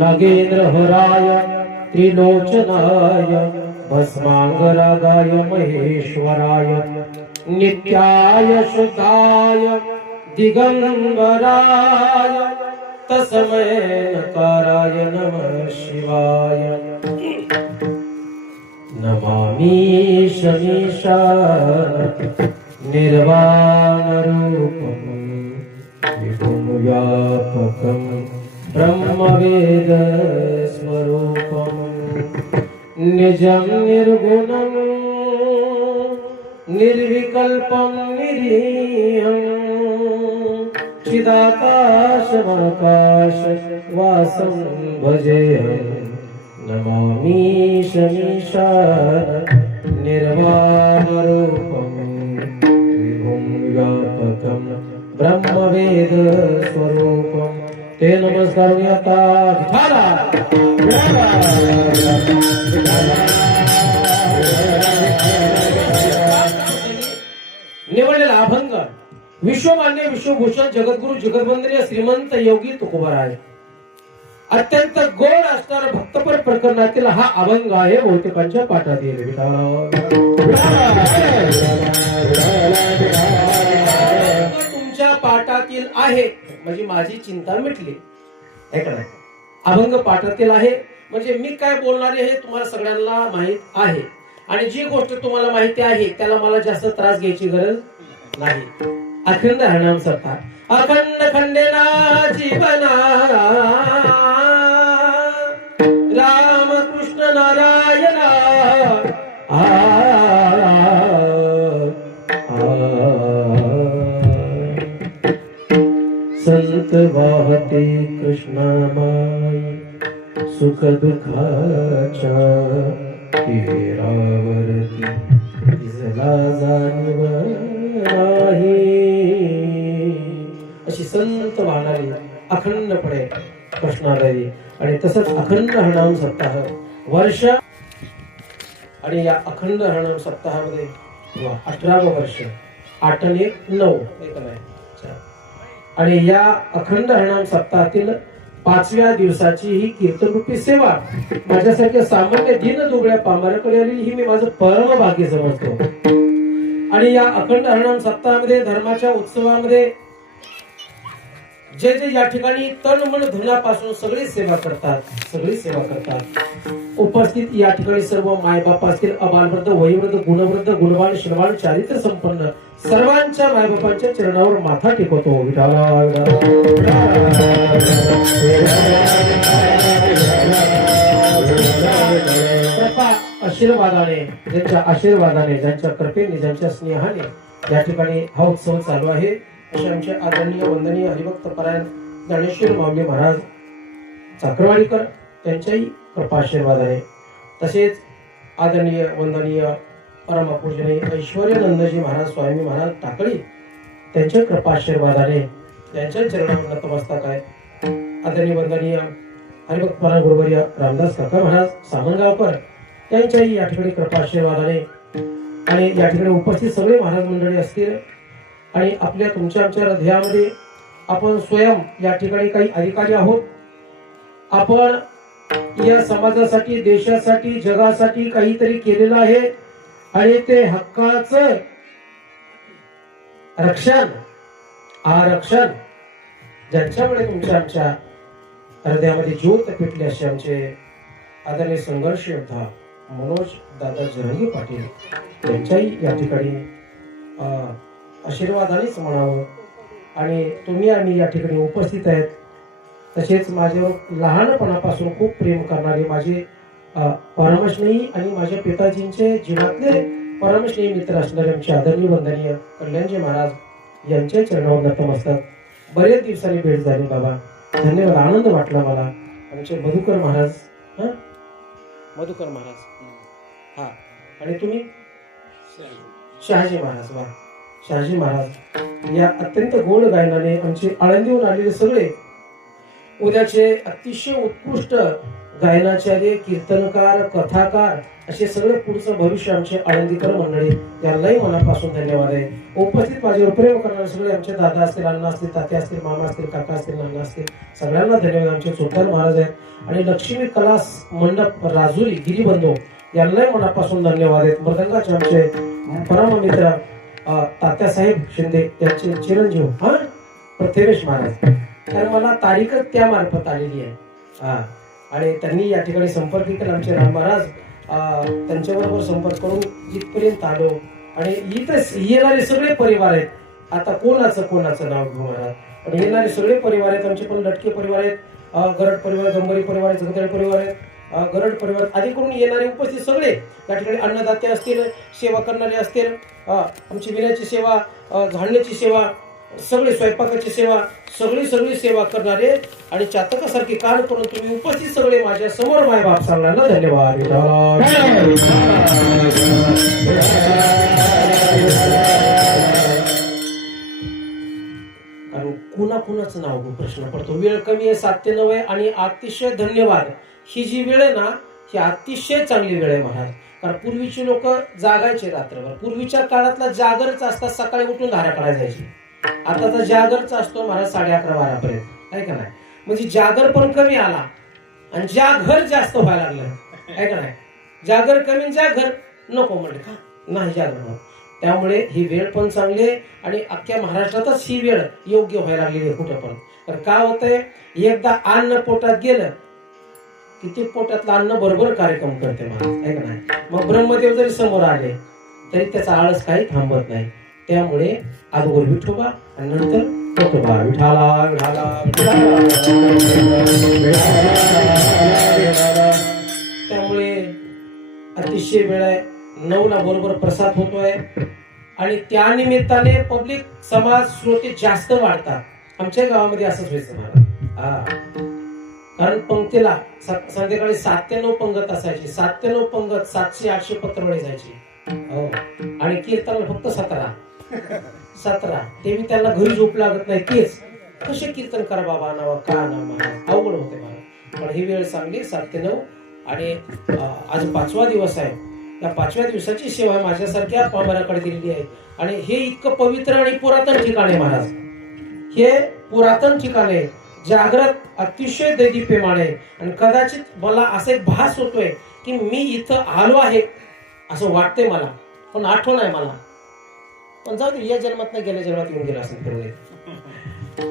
नागेंद्रहराय त्रिलोचनाय भस्मांगरागाय महेश्वराय नित्याय शुद्धाय दिगंबराय तस्मै नकाराय नमः शिवाय नमामि शमीशान निर्वाणरूपं विभुं व्यापकं ब्रह्मवेदस्वरूपं निजं निर्गुणं निर्विकल्पं निरीहं चिदाकाशमाकाशवासं भजेऽहं नमामि शमीशान निर्वाणरूपं विभुं व्यापकं ब्रह्मवेदस्वरूपं ते नमस्कार आता निवडलेला अभंग विश्वमान्य विश्वभूषण जगद्गुरु जगद्वंदनीय श्रीमंत योगी तुकोबाराय अत्यंत गोड असणारा भक्तपर प्रकरणातील हा अभंग आहे. बहुतेकांच्या पाठात येईल. तुमच्या पाठातील आहे म्हणजे माझी चिंता मिटली. अभंग पाठातील आहे म्हणजे मी काय बोलणार आहे हे तुम्हाला सगळ्यांना माहित आहे आणि जी गोष्ट तुम्हाला माहिती आहे त्याला मला जास्त त्रास घ्यायची गरज नाही. अखंड हरनाम सरकार अखंड खंडेना जीवना राम कृष्ण नारायणा संत वाहते कृष्णामाई सुख दुःखाच्या तीरावरती तिजला जाणीव नाही. अशी संत वाहणारी अखंडपणे कृष्णालाही आणि तसंच अखंड हरनाम सप्ताह वर्ष आणि या अखंड हरनाम सप्ताहामध्ये 18वं वर्ष 8 आणि 9 आणि या अखंड हरनाम सप्ताहातील 5व्या दिवसाची ही कीर्तनरूपी सेवा माझ्यासारख्या सामान्य दिन दुबळ्या पामराकडे आलेली ही मी माझं परम भाग्य समजतो. आणि या अखंड हरनाम सप्ताहामध्ये धर्माच्या उत्सवामध्ये जे जे या ठिकाणी तन मन धनापासून सगळी सेवा करतात उपस्थित या ठिकाणी सर्व मायबाप असतील अबालवृद्ध वयोवृद्ध गुणवृद्ध गुणवान श्रवान चारित्र्य संपन्न सर्वांच्या मायबापांच्या चरणावर माथा टेकवतो. आशीर्वादाने ज्यांच्या कृपेने ज्यांच्या स्नेहाने या ठिकाणी हा उत्सव चालू आहे असे आमचे आदरणीय वंदनीय हरिभक्त परायण ज्ञानेश्वर माऊली महाराज चाकरवाडीकर त्यांच्याही कृपाशीर्वादाने तसेच आदरणीय वंदनीय परमपूजनीय ऐश्वर्यानंदजी महाराज स्वामी महाराज टाकळी त्यांच्या कृपाशीर्वादाने त्यांच्या चरणावर नतमस्तक आहे. आदरणीय वंदनीय हरिभक्त परायण गुरुवर्य रामदास काका महाराज सामनगावकर त्यांच्याही या ठिकाणी कृपाशीर्वादाने आणि या ठिकाणी उपस्थित सगळे महाराज मंडळी असतील आणि आपल्या तुमच्या आमच्या हृदयामध्ये आपण स्वयं या ठिकाणी काही अधिकारी आहोत. आपण या समाजासाठी देशासाठी जगासाठी काहीतरी केलेलं आहे आणि ते हक्काचं आरक्षण ज्यांच्यामुळे तुमच्या आमच्या हृदयामध्ये ज्योत पेटली असे आमचे आदरणीय संघर्ष योद्धा मनोज दादा जरंगे पाटील यांच्याही या ठिकाणी आशीर्वादानेच म्हणावं. आणि तुम्ही आम्ही या ठिकाणी उपस्थित आहेत. तसेच माझ्यावर लहानपणापासून खूप प्रेम करणारे माझे परमस्नेही आणि माझ्या पिताजींचे जीवनातले परमस्नेही मित्र असणारे आमचे आदरणीय वंदनीय कल्याणजी महाराज यांच्या चरणावर नतमस्तक. बरेच दिवसांनी भेट झाली बाबा, धन्यवाद. आनंद वाटला मला. आमचे मधुकर महाराज हा आणि तुम्ही शहाजी महाराज. वा शहाजी महाराज या अत्यंत गोड गायनाने आमचे आळंदीहून आलेले सगळे उद्याचे अतिशय उत्कृष्ट गायनाचार्य, कीर्तनकार, कथाकार असे सगळे पुढचं भविष्य आमचे आनंदीकर मंडळी, यांनाही मनापासून धन्यवाद आहे. उपस्थित माझ्यावर प्रेम करणारे सगळे आमचे दादा असतील, अण्णा असतील, तात्या असतील, मामा असतील, काका असतील, नाना असतील, सगळ्यांना धन्यवाद. आमचे चोथर महाराज आहेत आणि लक्ष्मी कला मंडप राजुरी गिरीबंधू यांनाही मनापासून धन्यवाद आहेत. मृदंगाचे आमचे परम मित्र तात्यासाहेब शिंदे यांचे चिरंजीव प्रथमेश महाराज, कारण मला तारीखच त्या मार्फत आलेली आहे आणि त्यांनी या ठिकाणी संपर्क केला. आमचे राम महाराज त्यांच्याबरोबर संपर्क करून इथपर्यंत आलो आणि इथं येणारे सगळे परिवार आहेत. आता कोणाचं नाव घेऊ महाराज, पण येणारे सगळे परिवार आहेत. आमचे पण लटके परिवार आहेत, गरड परिवार, गंभीरी परिवार आहेत, जगदळ परिवार आहेत, गरड परिवार आदी करून येणारे उपस्थित सगळे या ठिकाणी अन्नदाते असतील, सेवा करणारे असतील, आमची विण्याची सेवा, झाडण्याची सेवा, सगळे स्वयंपाकाची सेवा, सगळी सेवा करणारे आणि चातकासारखे काम करून तुम्ही उपस्थित सगळे माझ्या समोर मायबाप सगळ्यांना धन्यवाद. कारण कुणाचं नाव प्रश्न पडतो. वेळ कमी आहे, 7 ते 9 आहे आणि अतिशय धन्यवाद. ही जी वेळ आहे ना, ही अतिशय चांगली वेळ आहे महाराज. कारण पूर्वीची लोक जागायचे रात्रभर. पूर्वीच्या काळातला जागरच असतात, सकाळी उठून धारा काढायला जायची. आताचा जागरचा असतो महाराज 11:30-12 पर्यंत, आहे का नाही? म्हणजे जागर पण कमी आला आणि जागर जास्त व्हायला लागलं, आहे का नाही? जागर कमी, जागर नको म्हणले का नाही जागर. त्यामुळे ही वेळ पण चांगली आहे आणि अख्ख्या महाराष्ट्रातच ही वेळ योग्य व्हायला लागलेली आहे कुठं पण. तर काय होतंय, एकदा अन्न पोटात गेलं की ते पोटातलं अन्न बरोबर कार्यक्रम करते महाराज, आहे का नाही? मग ब्रह्मदेव जरी समोर आले तरी त्याचा आळस काही थांबत नाही. त्यामुळे अगोदर विठोबा आणि नंतर पोटोबा. विठाला विठाला त्यामुळे अतिशय वेळ आहे. 9ला बरोबर प्रसाद होतोय आणि त्या निमित्ताने पब्लिक समाज श्रोते जास्त वाढतात. आमच्या गावामध्ये असंच व्हायचं महाराज. कारण पंक्तीला संध्याकाळी 7 ते 9 पंगत असायची. 7 ते 9 पंगत 700-800 पत्रवळी जायची आणि कीर्तन फक्त 17. ते मी त्यांना घरी झोप लागत नाही. तेच कसे कीर्तन करा बाबा नावा का ना महाराज, अवघड होते महाराज. पण ही वेळ चांगली 7 ते 9 आणि आज 5वा दिवस आहे. या 5व्या दिवसाची सेवा माझ्यासारख्या पामराकडे दिलेली आहे आणि हे इतकं पवित्र आणि पुरातन ठिकाण आहे महाराज. हे पुरातन ठिकाण आहे, जागृत अतिशय दैदिप्यमान आहे आणि कदाचित मला असा एक भास होतोय की मी इथं आलो आहे असं वाटतंय मला, पण आठवण आहे मला. पण जाऊ दे, या जन्मात नाही गेल्या जन्मात येऊन गेला असेल फिरून.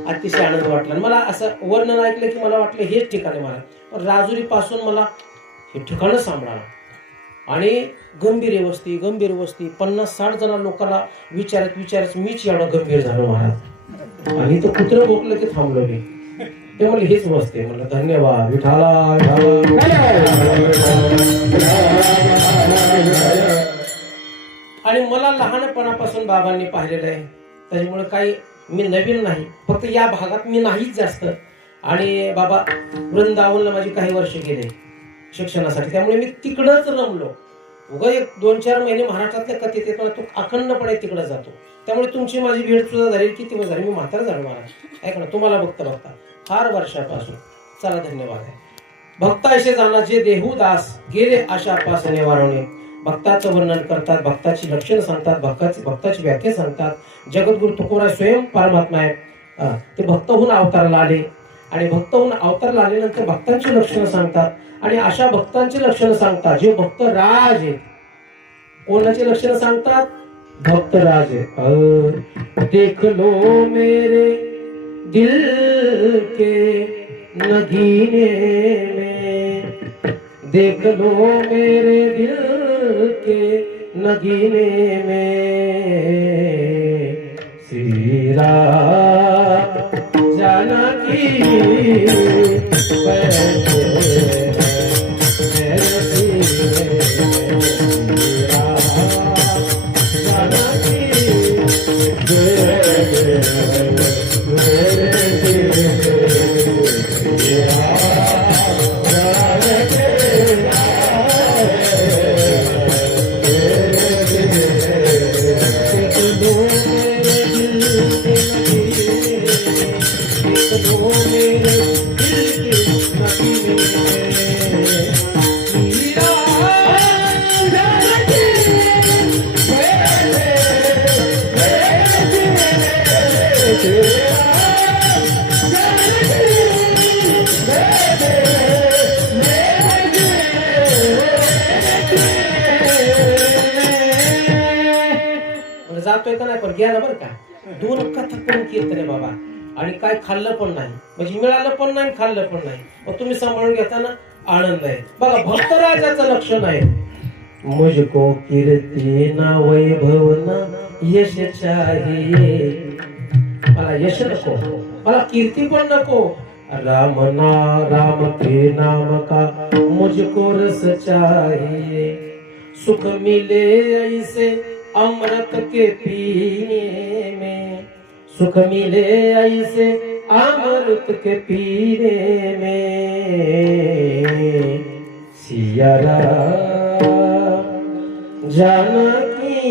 अतिशय आनंद वाटला. मला असं वर्णन ऐकलं की मला वाटलं हेच ठिकाण आहे मला. पण राजुरी पासून मला हे ठिकाण सांभाळा आणि गंभीर वस्ती 50-60 जण लोकांना विचारत मीच एवढं गंभीर झालो महाराज. आणि तो कुत्र भोकलं की थांबलो मी. ते म्हणले हेच वस्ते. म्हणलं धन्यवाद विठाला. आणि मला लहानपणापासून बाबांनी पाहिलेलं आहे, त्याच्यामुळे काही मी नवीन नाही. फक्त या भागात मी नाहीच जास्त. आणि बाबा वृंदावनला माझी काही वर्ष गेले शिक्षणासाठी, त्यामुळे मी तिकडंच रमलो. उगा 1-2-4 महिने महाराष्ट्रातल्या कथेत येतो, तो अखंडपणे तिकडे जातो. त्यामुळे तुमची माझी भेट सुद्धा झाली. किती वेळ झाली, मी म्हातारा झालो महाराज, ऐका ना. तुम्हाला बघता फार वर्षापासून. चला धन्यवाद आहे. भक्ताशे जाणा जे देहूदास गेले आशा पासने वारवणे. भक्ताचं वर्णन करतात, भक्ताची लक्षणं सांगतात, भक्ताची व्याख्या सांगतात. जगद्गुरु तुकोबराय स्वयं परमात्मा आहे. ते भक्त होऊन अवताराला आले आणि भक्त होऊन अवताराला आल्यानंतर भक्तांची लक्षणं सांगतात आणि अशा भक्तांची लक्षणं सांगतात जे भक्त राज आहेत. कोणाची लक्षणं सांगतात? भक्त राज आहे. देख लो मेरे दिल के नगीने में, देख लो मेरे दिल के नगीने में, श्री राम जानकी बैठे मेरे सीने, जानकी जातोय का नाही पण गेला बरं का. 2 कथा पण कीर्तन आहे बाबा आणि काय खाल्लं पण नाही म्हणजे मिळालं पण नाही खाल्लं पण नाही. मग तुम्ही सांभाळून घेताना आनंद आहे बघा. भक्तराजाचं लक्षण आहे मुझको कीर्ती ना वैभव ना यश चाहिए. मला यश नको मला कीर्ती पण नको. राम के नाम का मुझको रस चाहिए. सुख मिले ऐसे अमृत के पीने में. सुख मिले ऐसे अमृत के पीने में. सिया राम जानकी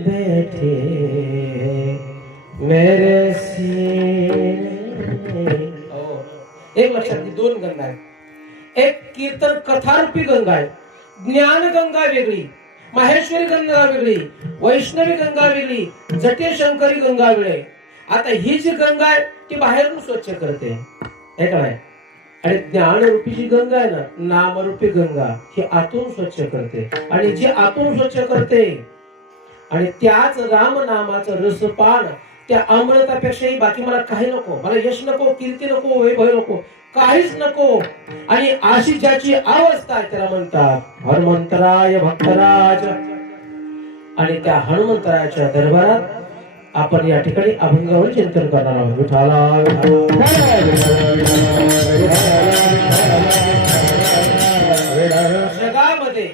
बैठे मेरे सीने. एक लक्षात घे 2 गंगा आहेत. एक कीर्तन कथारूपी गंगा आहे. ज्ञान गंगा वेगळी, माहेश्वरी गंगा वेगळी, वैष्णवी गंगा वेगळी, जटेशंकरी गंगा वेगळी. आता ही जी गंगा आहे ती बाहेरून स्वच्छ करते हे काय. आणि ज्ञानरूपी जी गंगा आहे ना नामरूपी गंगा ही आतून स्वच्छ करते. आणि जी आतून स्वच्छ करते आणि त्याच राम नामाचं रसपान त्या अमृतापेक्षाही बाकी मला काही नको. मला यश नको, कीर्ती नको, वैभव नको, काहीच नको. आणि अशी ज्याची अवस्था आहे त्याला म्हणतात हनुमंतराय भक्तराज. आणि त्या हनुमंतरायाच्या दरबारात आपण या ठिकाणी अभंगावर चिंतन करणार आहोत. विठाला जगामध्ये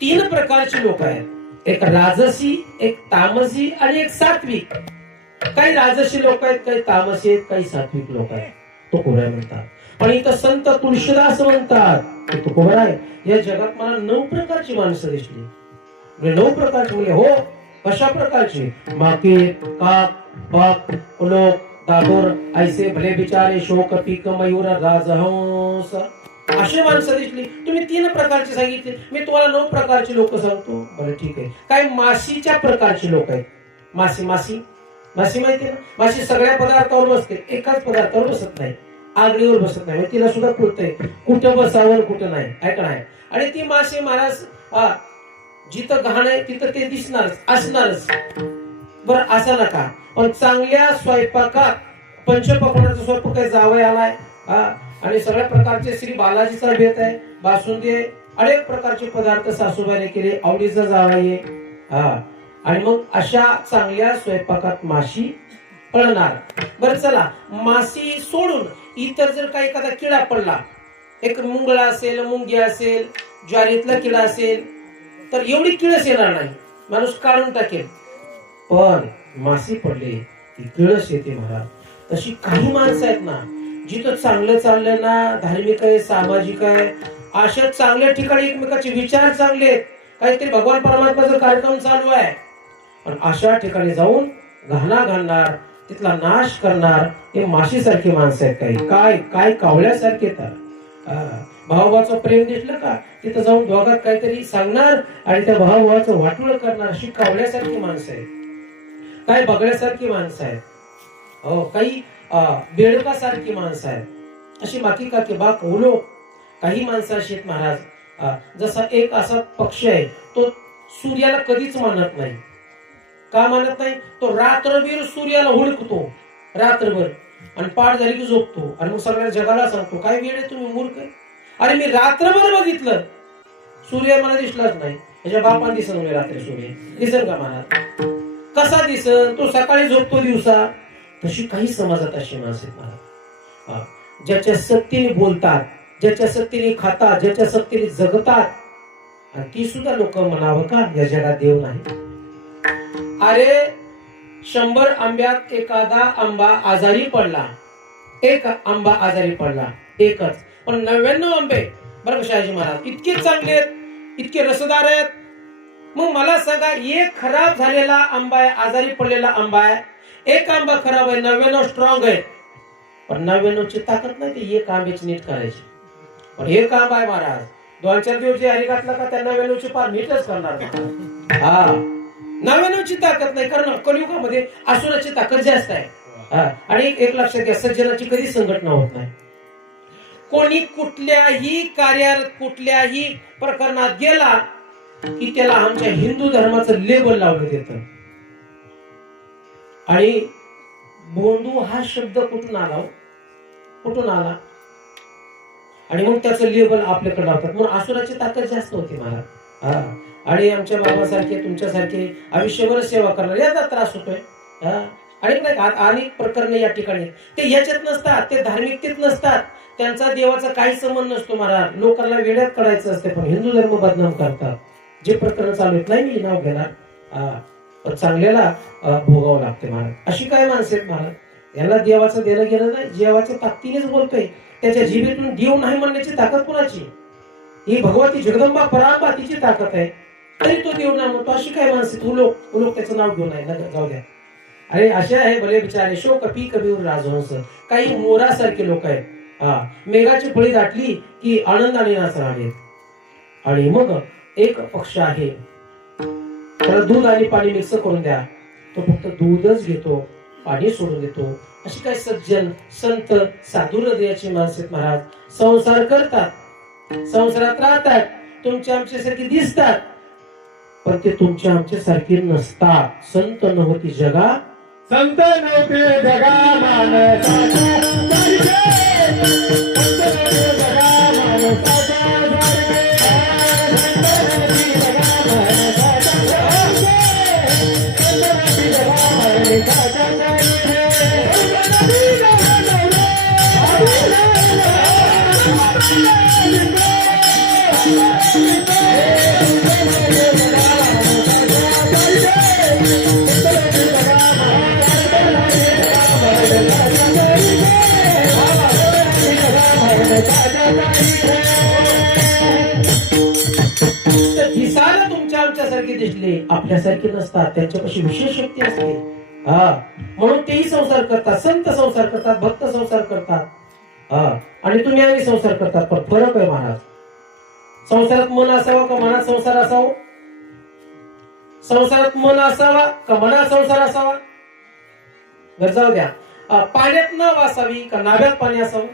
3 प्रकारचे लोक आहेत. एक राजसी, एक तामसी आणि एक सात्विक. काही राजसी लोक आहेत, काही तामसी आहेत, काही सात्विक लोक आहेत. तो कोबरा म्हणतात. पण इथं संत तुळशीदास म्हणतात तो कोबरा आहे. या जगात मला 9 प्रकारची माणसं दिसली. 9 प्रकारची म्हणजे हो कशा प्रकारची. माके काक पाक उलोक दादोर ऐसे भले बिचारे शोक पीक मयूर राजहंस अशी माणसं दिसली. तुम्ही 3 प्रकारची सांगितली, मी तुम्हाला 9 प्रकारची लोक सांगतो. बरं ठीक आहे. काय माशीच्या प्रकारची लोक आहेत. मासी मासी मासी माहिती ना. माशी सगळ्या पदार्थावर बसते, एकाच पदार्थावर बसत नाही, आगळीवर बसत नाही. तिला सुद्धा कळतंय कुठं बसावर कुठं नाही ऐकणार. आणि ती माशी महाराज जिथं घाण आहे तिथं ते दिसणारच असणारच. बरं असं नका. पण चांगल्या स्वयंपाकात पंचपक्वान्नाचा स्वयंपाक जावई आलाय आणि सगळ्या प्रकारचे श्री बालाजीचा भेट आहे, बासुंदी आहे, अनेक प्रकारचे पदार्थ सासूबाईने केले, आवडीचा जावई आहे. आणि मग अशा चांगल्या स्वयंपाकात माशी पळणार. बरं चला माशी सोडून इतर जर काही एखादा किडा पडला, एक मुंगळा असेल, मुंगी असेल, ज्वारीतला किडा असेल तर एवढी किळस येणार नाही, माणूस काढून टाकेल. पण माशी पडली ती किळस येते महाराज. तशी काही माणसं आहेत ना जिथं चांगलं चाललंय ना, धार्मिक आहे, सामाजिक आहे, अशा चांगल्या ठिकाणी एकमेकाचे विचार चांगले आहेत, काहीतरी भगवान परमात्माचा कार्यक्रम चालू आहे, पण अशा ठिकाणी जाऊन घाणा घालणार, तिथला नाश करणार हे माशीसारखी माणसं आहेत. काही काय काय कावळ्यासारखे. तर भावाचं प्रेम दिसलं का तिथं जाऊन दोघात काहीतरी सांगणार आणि त्या भावाचं वाटोळ करणार. अशी कावळ्यासारखी माणसं आहेत, काही बगड्यासारखी माणसं आहेत, हो काही बेडकासारखी माणसं आहेत. अशी माकी का की बा कौलो काही माणसं अशी आहेत महाराज. जसा एक असा पक्षी आहे तो सूर्याला कधीच मानत नाही. का मानत नाही. तो रात्रभर सूर्याला हुडकतो रात्रभर आणि पाठ झाली की झोपतो आणि मग सगळ्या जगाला सांगतो काय वेळ आहे तुम्ही मूर्ख आहे. अरे मी रात्रभर बघितलं सूर्य मला दिसलाच नाही. त्याच्या बापाने दिसन रात्री सूर्य दिसन का महाराज. कसा दिसन. तो सकाळी झोपतो दिवसा. तशी काही समाजात अशी माणसं आहेत महाराज, ज्याच्या सक्तीने बोलतात, ज्याच्या सक्तीने खातात, ज्याच्या सक्तीने जगतात, आणि ती सुद्धा लोक म्हणावं का या जगात देव नाही. अरे 100 आंब्यात एखादा आंबा आजारी पडला, एक आंबा आजारी पडला एकच, पण 99 आंबे बरं शहाजी महाराज इतके चांगले आहेत, इतके रसदार आहेत. मग मला सांगा एक खराब झालेला आंबा आहे, आजारी पडलेला आंबा आहे, एक आंबा खराब आहे, 99 स्ट्रॉंग आहे, पण 99 ची ताकद नाही ते एक आंब्याची नीट करायची. पण एक आंबा आहे महाराज 2-4 दिवस जे हरी घातला का त्या 99 ची पार नीटच करणार. हा 99 ची ताकद नाही, कारण कलियुगामध्ये असुराची ताकद जास्त आहे. आणि एक लक्षात घ्या सज्जनाची कधी संघटना होत नाही. कोणी कुठल्याही कार्यात कुठल्याही प्रकरणात गेला की त्याला आमच्या हिंदू धर्माचं लेबल लावलं देतं. आणि बोंधू हा शब्द कुठून आला, कुठून आला, आणि मग त्याचं लेबल आपल्याकडे लावतात. म्हणून असुराची ताकद जास्त होती महाराज. आणि आमच्या बाबासारखे तुमच्यासारखे आयुष्यभर सेवा करणार याचा त्रास होतोय. अनेक प्रकरणे या ठिकाणी ते याच्यात नसतात, ते धार्मिकतेत नसतात, त्यांचा देवाचा काही संबंध नसतो महाराज. लोकांना वेड्यात काढायचं असते पण हिंदू धर्म बदनाम करतात. जे प्रकरण चालू आहेत, नाही मी नाव घेणार, पण चांगल्याला भोगावं लागते महाराज. अशी काय माणसं आहेत महाराज, याला देवाचं देणं घेणं नाही. देवाच्या ताकदीनेच बोलतोय, त्याच्या जिभेतून देव नाही म्हणण्याची ताकद कुणाची? ही भगवती जगदंबा परांबा तिची ताकद आहे, तरी तो देव ना म्हणतो. अशी काय माणसं उलोक त्याचं नाव घेऊन आहे, जाऊ द्या. अरे असे आहे भले बिचारे शो कपी कबीर राजहंस, काही मोरासारखे लोक आहेत. मेघाची फळी दाटली की आनंदाने नाचणार. आणि मग एक पक्ष आहे, त्याला दूध आणि पाणी मिक्स करून द्या, तो फक्त दूधच घेतो, पाणी सोडून देतो. अशी काय सज्जन संत साधू हृदयाची माणसे महाराज. संसार करतात, संसारात राहतात, तुमच्या आमच्यासारखी दिसतात, पण ते तुमच्या आमच्यासारखी नसतात. संत नव्हती जगा, संत नव्हते जगा मानसाच्या दिसायला तुमच्या आमच्यासारखे दिसले, आपल्यासारखे नसतात. त्यांच्यापाशी विशेष शक्ती असते. म्हणून तेही संसार करतात, संत संसार करतात, भक्त संसार करतात. आणि तुम्ही आम्ही संसार करतात, पण फरक आहे महाराज. संसारात मन असावं का मनात संसार असावं? संसारात मन असावा का मनात संसार असावा? घर जाऊ द्या. पाण्यात नाव असावी का नाव्यात पाणी असावं?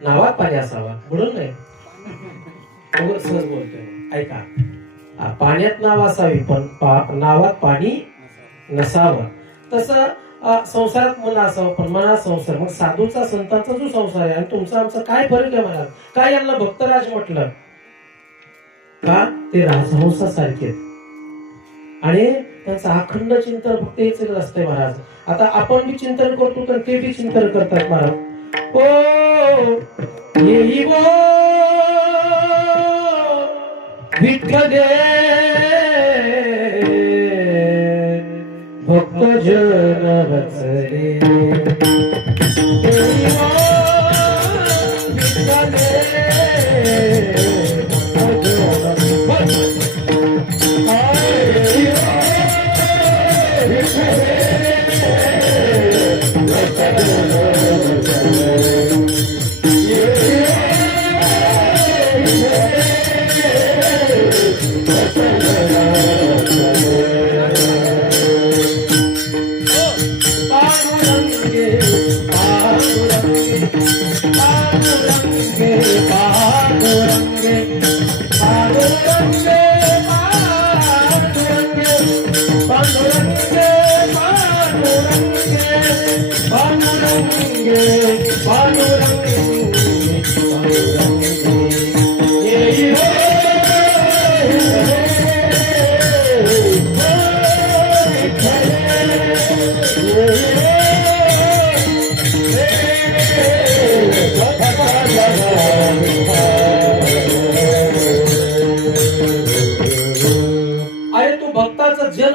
नावात पाणी असावा, म्हणून नाही सहज बोलतोय. ऐका, पाण्यात नाव असावी पण नावात पाणी नसावं. तसं संसारात मन असावं पण मनात संसार. मग साधूचा संतांचा जो संसार आहे आणि तुमचा आमचा काय फरक आहे महाराज? काय यांना भक्तराज म्हटलं का? ते राजहंसासारखे आणि त्यांचं अखंड चिंतन फक्त हेच असतंय महाराज. आता आपण बी चिंतन करतो तर ते बी चिंतन करतात महाराज. ओ येई वो विठ्ठले भक्त जन वत्सले, येई वो विठ्ठले भक्त जन वत्सले, येई वो विठ्ठले भक्त जन वत्सले.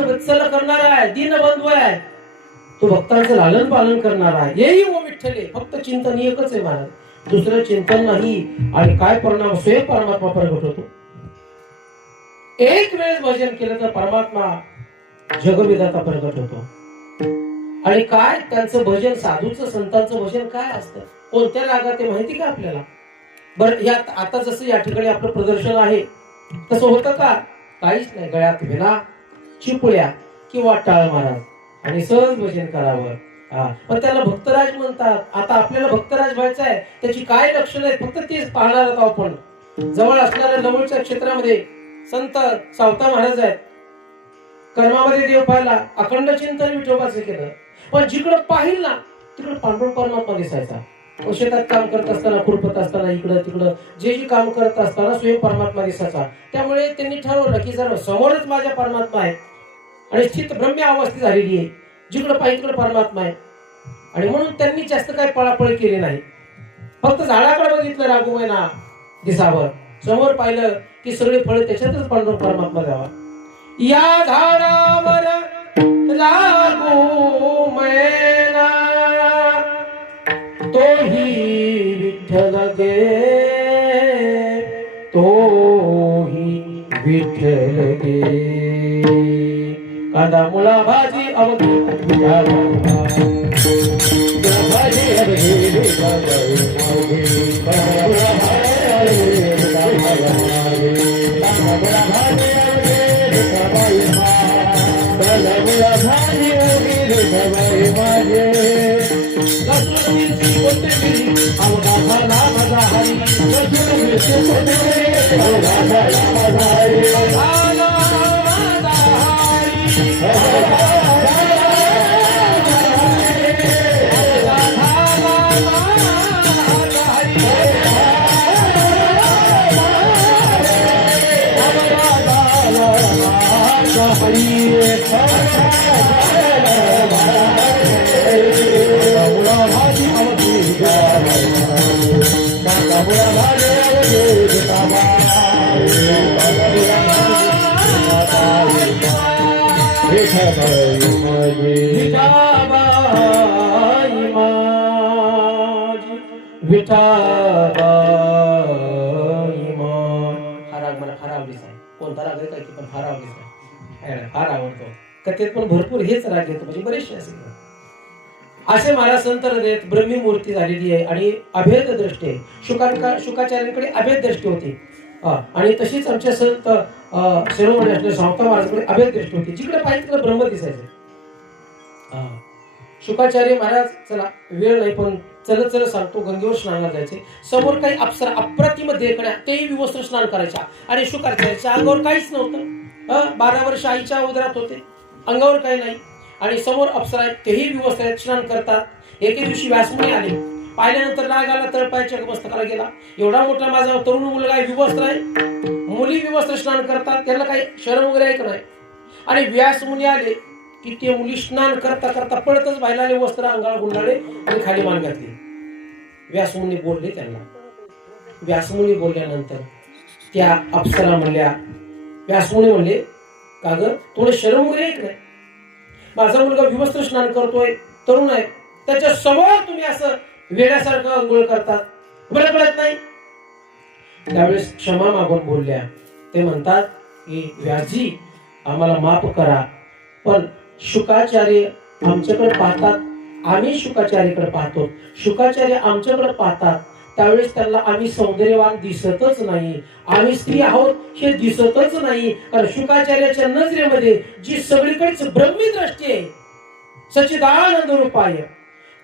वत्सल करणारा आहे, दीनबंधू आहे, तो भक्तांचं लालन पालन करणारा आहे. येई ओ विठ्ठले. फक्त चिंतन एकच आहे महाराज, दुसरं चिंतन नाही. आणि काय परिणाम? स्वयं परमात्मा प्रगट होतो. एक वेळेस भजन केलं तर परमात्मा जगविधाता प्रगट होतो. आणि काय त्यांचं भजन, साधूचं संतांचं भजन काय असतं, कोणत्या रागात ते माहिती का आपल्याला? बरं, यात आता जसं या ठिकाणी आपलं प्रदर्शन आहे तसं होतं का? काहीच नाही. गळ्यात विना, चिपुळ्या किंवा टाळ महाराज आणि सहज भजन करावं. पण त्याला भक्तराज म्हणतात. आता आपल्याला भक्तराज व्हायचं आहे, त्याची काय लक्षणं आहेत फक्त तेच पाहणार आहोत आपण. जवळ असणाऱ्या जवळच्या क्षेत्रामध्ये संत सावता महाराज आहेत. कर्मामध्ये देव पाहिला, अखंड चिंतन विठोबाचं केलं, पण जिकडं पाहिल ना तिकडं पांडुरंग परमात्मा दिसायचा. शेतात काम करत असताना, खुरपत असताना, इकडं तिकडं जे काम करत असताना स्वयं परमात्मा दिसायचा. त्यामुळे त्यांनी ठरवलं की जर समोरच माझ्या परमात्मा आहे आणि स्थित ब्रह्म्य अवस्था झालेली आहे, जिकडं पाहिजे तिकडं परमात्मा आहे, आणि म्हणून त्यांनी जास्त काही पळापळी केली नाही. फक्त झाडाकडे बघितलं राघुमैना दिसावं, समोर पाहिलं की सगळे फळ त्याच्यातच पांडुरंग परमात्मा द्यावा. या झाडावर राघुमैना तोही विठ्ठल गे, तोही विठ्ठल गे. कांदा मुळा भाजी अवघी भाजी अवघी हा राग मला फार आवडीचा आहे. कोणता राग आहे काय की पण फार आवडीचा आहे, फार आवडतो. कथेत पण भरपूर हेच राग येतो, म्हणजे बरेचसे असे महाराज संत हृदयात ब्रह्मी मूर्ती झालेली आहे आणि अभेद दृष्टी आहे. शुकाचार्यांकडे अभेद दृष्टी होती आणि तशीच आमच्या संत शिरोमणी असले सावता महाराजांकडे अभेद दृष्टी होती. जिकडे पाहिजे तिकडे ब्रह्म दिसायचे. शुकाचार्य महाराज चला वेळ नाही पण चलत चलत सांगतो, गंगेवर स्नानाला जायचे. समोर काही अप्सरा अप्रतिम देखण्या, तेही विवस्त्र स्नान करायच्या आणि शुकाचार्याच्या अंगावर काहीच नव्हतं. 12 वर्ष आईच्या उदरात होते, अंगावर काही नाही, आणि समोर अप्सरा आहेत, तेही विवस्त्र स्नान करतात. एके दिवशी व्यासमुनी आले, पाहिल्यानंतर राग आला, तळपायाच्या मस्तकाला गेला. एवढा मोठा माझा तरुण मुलगा आहे, विवस्त्र आहे, मुली विवस्त्र स्नान करतात, त्यांना काही शरम वगैरे आहे का नाही. आणि व्यासमुनी आले की ते मुली स्नान करता करता पळतच बाहेर आले, वस्त्र अंगाला गुंडाळले आणि खाली मान घातली. व्यासमुनी बोलले त्यांना. व्यासमुनी बोलल्यानंतर त्या अप्सरा म्हणल्या, व्यासमुनी म्हणले का ग थोडं शरम वगैरे आहे का नाही, माझा मुलगा विवस्त्र स्नान करतोय, तरुण आहे, त्याच्या समोर तुम्ही असं वेड्यासारखं अंघोळ करतात, बरं कळत नाही. त्यावेळेस क्षमा मागून बोलल्या. ते म्हणतात की व्यासजी आम्हाला माफ करा, पण शुकाचार्य आमच्याकडे पाहतात, आम्ही शुकाचार्याकडे पाहतो, शुकाचार्य आमच्याकडे पाहतात, त्यावेळेस त्यांना आम्ही सौंदर्यवान दिसतच नाही, आम्ही स्त्री आहोत हे दिसतच नाही. कारण शुकाचार्याच्या नजरेमध्ये जी सगळीकडेच ब्रह्मी दृष्टी आहे, सच्चिदानंद रूपाय,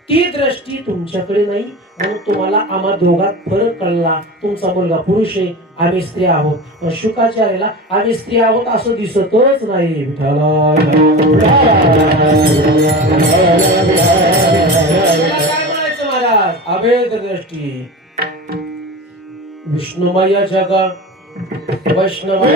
ती दृष्टी तुमच्याकडे नाही. म्हणून तुम्हाला आम्हा दोघात फरक कळला. तुमचा मुलगा पुरुष आहे, आम्ही स्त्री आहोत, पण शुकाचार्याला आम्ही स्त्री आहोत असं दिसतच नाही. काय म्हणायचं महाराज, अभेद दृष्टी. विष्णुमय जग वैष्णवय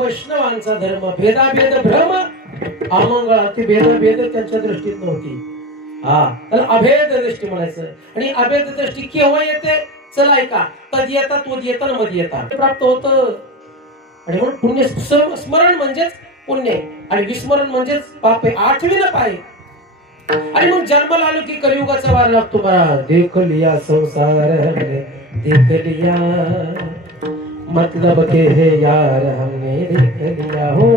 वैष्णवांचा धर्म, भेदाभेद भ्रम अमंगळा, ती भेदाभेद त्यांच्या दृष्टीत नव्हती. त्याला अभेद दृष्टी म्हणायचं. आणि अभेद दृष्टी केव्हा येते, चला ऐका, तद येतात तोद येतात मध येतात प्राप्त होत. आणि म्हणून पुण्य स्मरण म्हणजेच पुण्य आणि विस्मरण म्हणजेच पाप आहे. 8वीला पाय आणि मग जन्माला आलो की कलियुगाचा वार लागतो मला. देख लिया संसार हमने देख लिया, मतलब के है यार हमने देख लिया. हो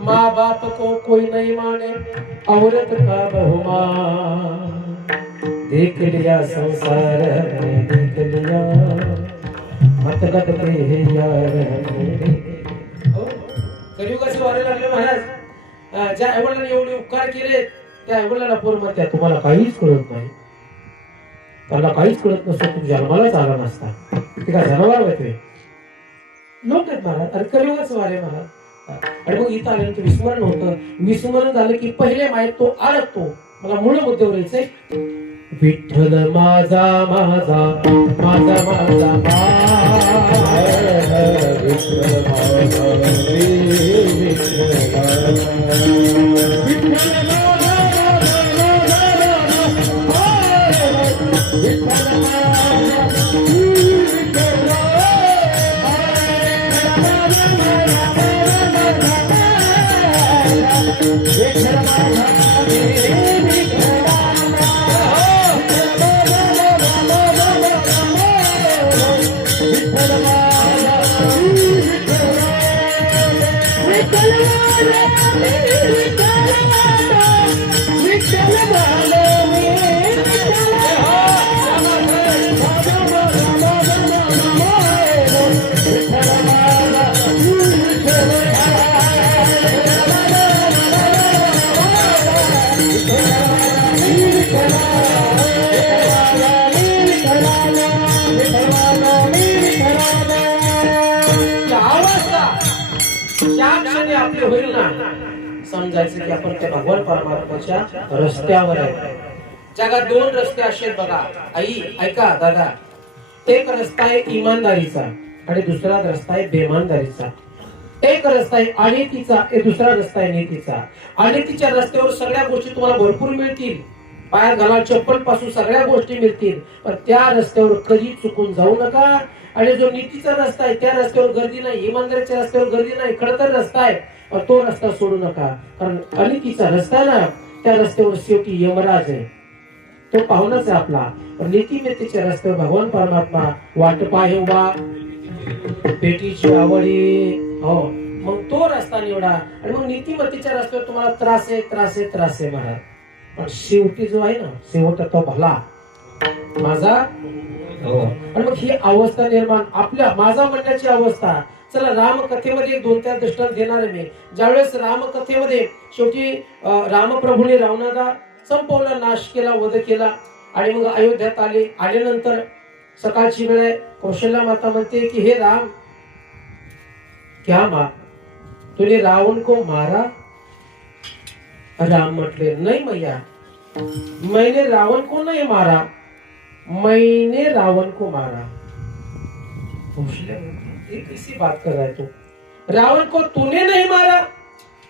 माँ बाप को कोई नहीं माने, औरत का बहुमान. देख लिया संसार हमने देख लिया, मतलब के है यार हमने देख लिया. हो, कलियुगाचे वारे लागले महाराज. ज्या आईवडिलांनी एवढे उपकार केले त्या आईवडिलांना पोर म्हणतात तुम्हाला काहीच कळत नाही, त्याला काहीच कळत नसतं, तू जन्मालाच आला नसता, ते काय जनावर होते लोक आहेत महाराज. अरे कलियुगाचं वारे महाराज. आणि मग इथं आल्यानंतर विस्मरण होतं. विस्मरण झालं की पहिले माहीत तो अडकतो. मला मूळ मुद्द्यावर यायचंय. विठ्ठल माझा माझा माझा माझा विठ्ठल आपले होईल ना समजायचं की आपण त्या भगवान परमात्म्याच्या रस्त्यावर आहे. जगात दोन रस्ते असे आहेत बघा. आई ऐका दादा, एक रस्ता आहे इमानदारीचा आणि दुसरा रस्ता आहे बेमानदारीचा. एक रस्ता आहे अनितीचा, दुसरा रस्ता आहे नीतीचा. अनितीच्या रस्त्यावर सगळ्या गोष्टी तुम्हाला भरपूर मिळतील, पायात घाला चप्पल पासून सगळ्या गोष्टी मिळतील, पण त्या रस्त्यावर कधी चुकून जाऊ नका. आणि जो नीतीचा रस्ता आहे त्या रस्त्यावर गर्दी नाही, इमानदारीच्या रस्त्यावर गर्दी नाही, खडतर रस्ता आहे, पण तो रस्ता सोडू नका. कारण अनितीचा रस्ता ना त्या रस्त्यावर शेवटी यमराज आहे, तो पाहुणाच आहे आपला. पण नीतिमत्तेच्या रस्त्यावर भगवान परमात्मा वाट पाहे उभा पेटीची आवडी. हो, मग तो रस्ता निवडा. आणि मग नीतिमत्तेच्या रस्त्यावर तुम्हाला त्रास आहे त्रास आहे त्रास आहे महाराज, पण शेवटी जो आहे ना शेवट तो भला माझा. आणि मग ही अवस्था निर्माण आपल्या माझा म्हणण्याची अवस्था. चला रामकथेमध्ये 2-4 दृष्टांत देणार आहे मी. ज्यावेळेस रामकथेमध्ये शेवटी रामप्रभूने रावणाला संपवला, नाश केला, वध केला आणि मग अयोध्यात आले. आल्यानंतर सकाळची वेळ आहे, कौशल्या माता म्हणते की हे राम क्या माँ तूने रावण को मारा. राम म्हटले नहीं मैया, मैंने रावण को नहीं मारा, मैंने रावण को मारा. ये कैसी बात कर रहा है तू? रावण को तूने नहीं मारा?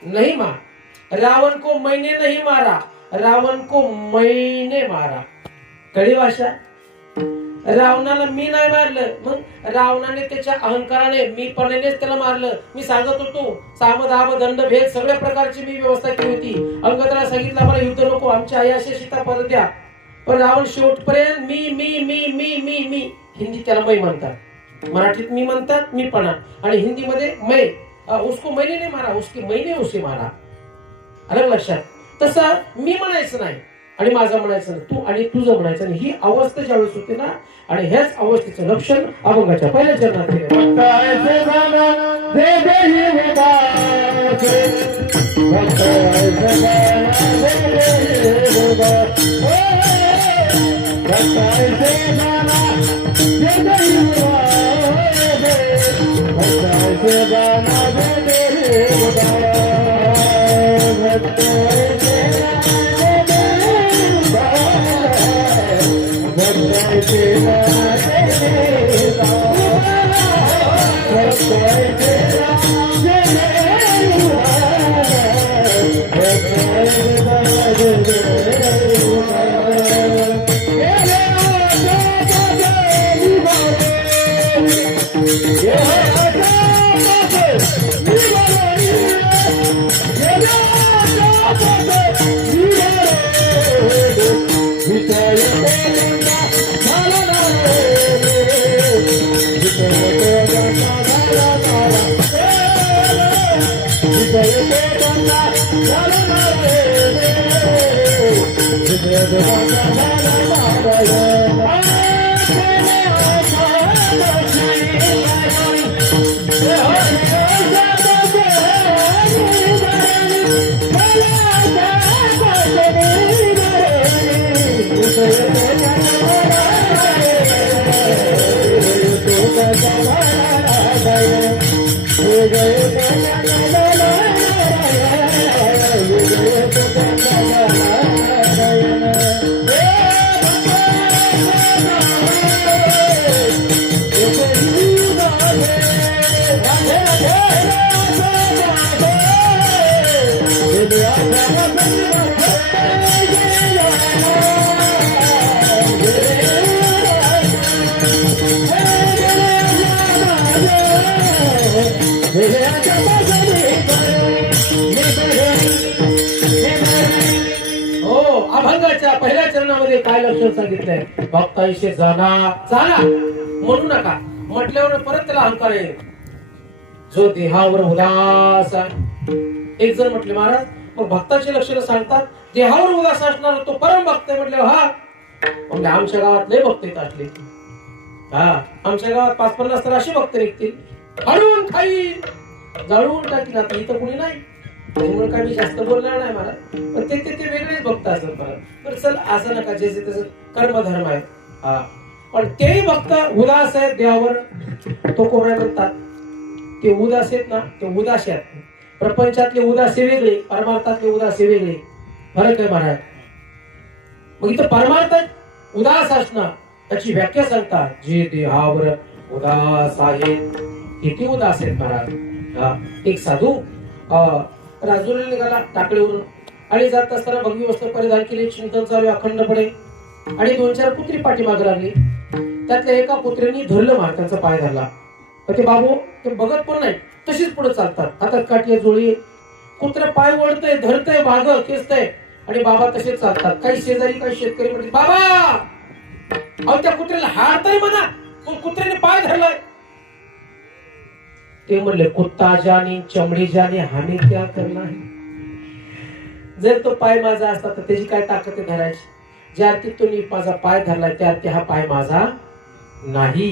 नहीं माँ, रावण को मैंने नहीं मारा, रावण को मैंने मारा. कडी भाषा. रावणाला मी नाही मारलं, मग रावणाने त्याच्या अहंकाराने मीपणानेच त्याला मारलं. मी सांगत होतो साम दाम दंड भेद सगळ्या प्रकारची मी व्यवस्था केली होती. अंगदला सांगितलं मला युद्ध नको, आमची आई अशी सीता परत द्या. पण रावण शेवटपर्यंत मी मी मी मी मी मी हिंदी त्याला मै म्हणतात, मराठीत मी म्हणतात मीपणा, आणि हिंदीमध्ये मै. उसको मैंने नहीं मारा, उसकी मैंने उसे मारा. अलग लक्षात. तसं मी म्हणायचं नाही आणि माझं म्हणायचं नाही, तू आणि तुझं म्हणायचं नाही. ही अवस्था ज्यावेळेस होते ना, आणि ह्याच अवस्थेचं लक्षण अभंगाच्या पहिल्या चरणात हो, अभंगाच्या पहिल्या चरणामध्ये काय लक्षण सांगितलंय? भक्तांशी जाना जाना म्हणू नका, म्हटल्यावर परत त्याला अहंकार येईल. जो देहावर उदास आहे. एक जण म्हटले महाराज मग भक्ताची लक्षणं सांगतात, देहावर उदास असणार तो परम भक्त म्हटले. हा म्हणजे आमच्या गावात लय भक्त येत असले. हा आमच्या गावात 5-50 तर असे भक्त निघतील, हळून खाईल जाळून टाकील. आता इथं कुणी नाही त्यामुळे काय मी जास्त बोलणार नाही मला, पण ते वेगळेच भक्त असतात. बरं चल असं नका, जे त्याचं कर्मधर्म आहे. हा पण तेही भक्त उदास आहेत देवावर. तो कोणा म्हणतात ते उदास आहेत ना, ते उदास आहेत. प्रपंचातले उदासे वेगळे, परमार्थातले उदासे वेगळे, फरक आहे महाराज. मग इथं परमार्थात उदास असणं त्याची व्याख्या सांगतात. जे देहावर उदास आहेत किती उदास आहेत महाराज. एक साधू राजूला निघाला टाकळीवरून आणि जात असताना भगवी वस्त्र परिधान केले, चिंतन चालू अखंडपणे आणि 2-4 कुत्री पाठीमागे लागली. त्यातल्या एका कुत्र्याने धरलं महाराजांचा पाय धरला. ते बाबू ते बघत पण नाही, तशीच पुढे चालतात, हातात काठी जोळी. कुत्र पाय वळतय, धरतय, बाग खेचतय आणि बाबा तसेच चालतात. काही शेजारी काही शेतकरी म्हणते, बाबा अहो त्या कुत्र्याला हात आहे म्हणा, कुत्र्याने पाय धरलाय. ते म्हणले कुत्ता जाने चमडी जाने हमें क्या करना है. जर तो पाय माझा असता तर त्याची काय ताकद आहे धरायची. ज्या अर्थी तो माझा पाय धरलाय त्या अर्थी हा पाय माझा नाही.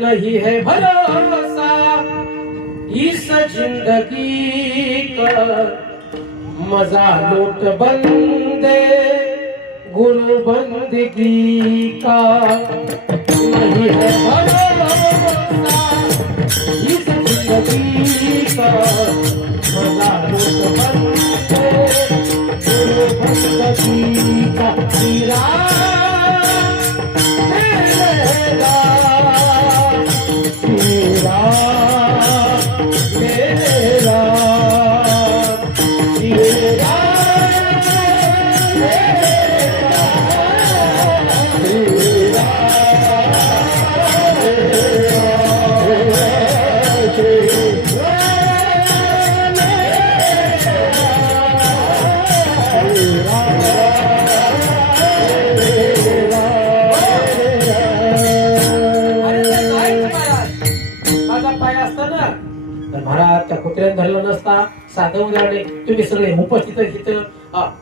नहीं है भरोसा इस जिंदगी का, मजा लूट बंदे गुरु बंदगी का. नहीं है भरोसा इस जिंदगी का, मजा लूट बंदे गुरु बंदगी का. तेरा महाराज त्या कुत्र्याने धरलं नसता. साधं उदाहरण, तुम्ही सगळे उपस्थित इथं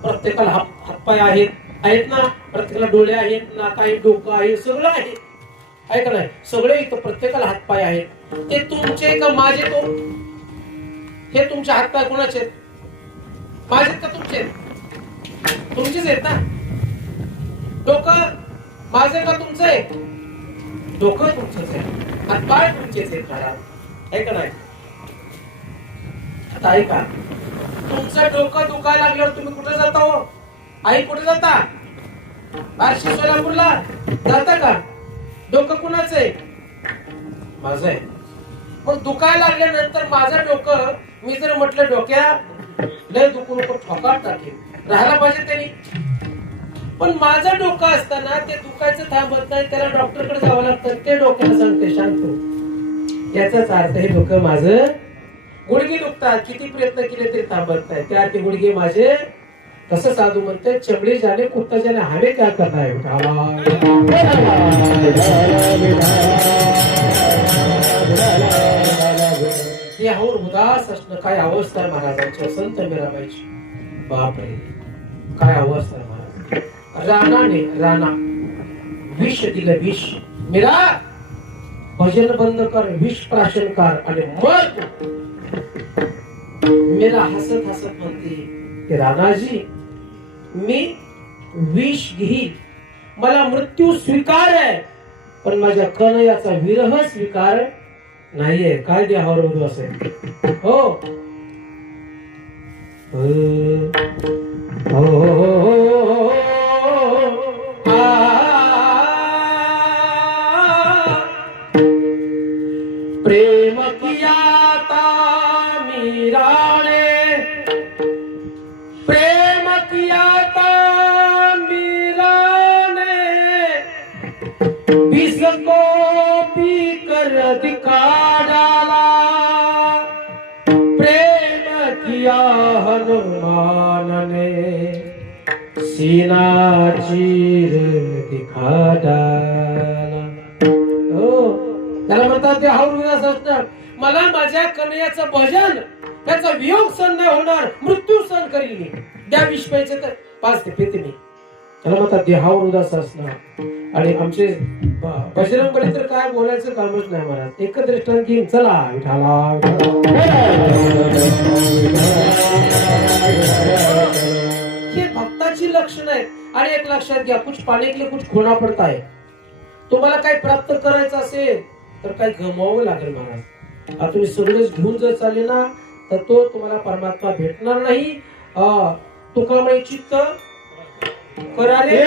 प्रत्येकाला हातपाय आहेत ना, प्रत्येकाला डोळे आहेत, नाक आहे, डोकं आहे, सगळं आहे का नाही. सगळे इथं प्रत्येकाला हातपाय आहेत. ते तुमचे का माझे? तो हे तुमचे हातपाय कोणाचे आहेत? माझेत का तुमचे? तुमचेच आहेत ना. डोकं माझे का तुमचं आहे? डोकं तुमचंच आहे, हातपाय तुमचेच आहेत महाराज, आहे का नाही. आता ऐका, तुमचं डोकं दुखायला लागल्यावर तुम्ही कुठे जाता हो? आई कुठे जाता? बार्शी सोलापूरला जाता का? डोकं कुणाचं आहे? माझं आहे. मग दुखायला लागल्यानंतर माझं डोकं, मी जर म्हटलं डोक्या लय दुखू नको, ठोकाट टाकेल, राहायला पाहिजे त्यांनी. पण माझं डोकं असताना ते दुखायचं थांबत नाही, त्याला डॉक्टरकडे जावं लागतं. ते डोक्याला सांगते शांत. याचाच अर्थ हे डोकं माझं. गुडघे दुखतात, किती प्रयत्न केले तरी थांबत नाही, त्या ते गुडघे माझे. तसं साधू म्हणते चमडी जाने कुत्ता जाने हमें क्या करना है. देहावर उदास असणं काय अवस्था आहे महाराजांची. संत मीराबाईची बापरे काय अवस्था आहे महाराज. राणा विष दिलं विष. मीरा भजन बंद कर, विष प्राशन कर आणि मर तू. मीरा हसत हसत म्हणते की राणाजी मी विष घेईन, मला मृत्यू स्वीकार आहे, पण माझ्या कनयाचा विरह स्वीकार नाहीये. काय देहावर उद्वास आहे. हो प्रेम किया ता मीरा ने, प्रेम किया ता मीरा ने, विष को पी कर दिखा डाला, प्रेम किया हनुमान ने, सीना चीर दिखा डाला. हो त्याला म्हणतात ते हावरुदास असणार. मला माझ्या कन्याचं भजन त्याचा वियोग सहन नाही होणार, मृत्यू सहन करील मी. द्या विष प्यायचे तर 5 ते पिते मी. त्याला म्हणतात देहावर उदास असणार. आणि आमचे बजरंगबली तर काय बोलायचं कामच नाही महाराज. एक दृष्टांत घेऊन चला विठाला. हे भक्ताची लक्षण आहेत. आणि एक लक्षात घ्या, कुछ पाने के लिए कुछ खोना पडता है. तुम्हाला काही प्राप्त करायचं असेल तर काही गमवावं लागेल महाराज. आता तुम्ही सगळेच घेऊन जर चालले ना तर तो तुम्हाला परमात्मा भेटणार नाही. तुकामय चित्त कराले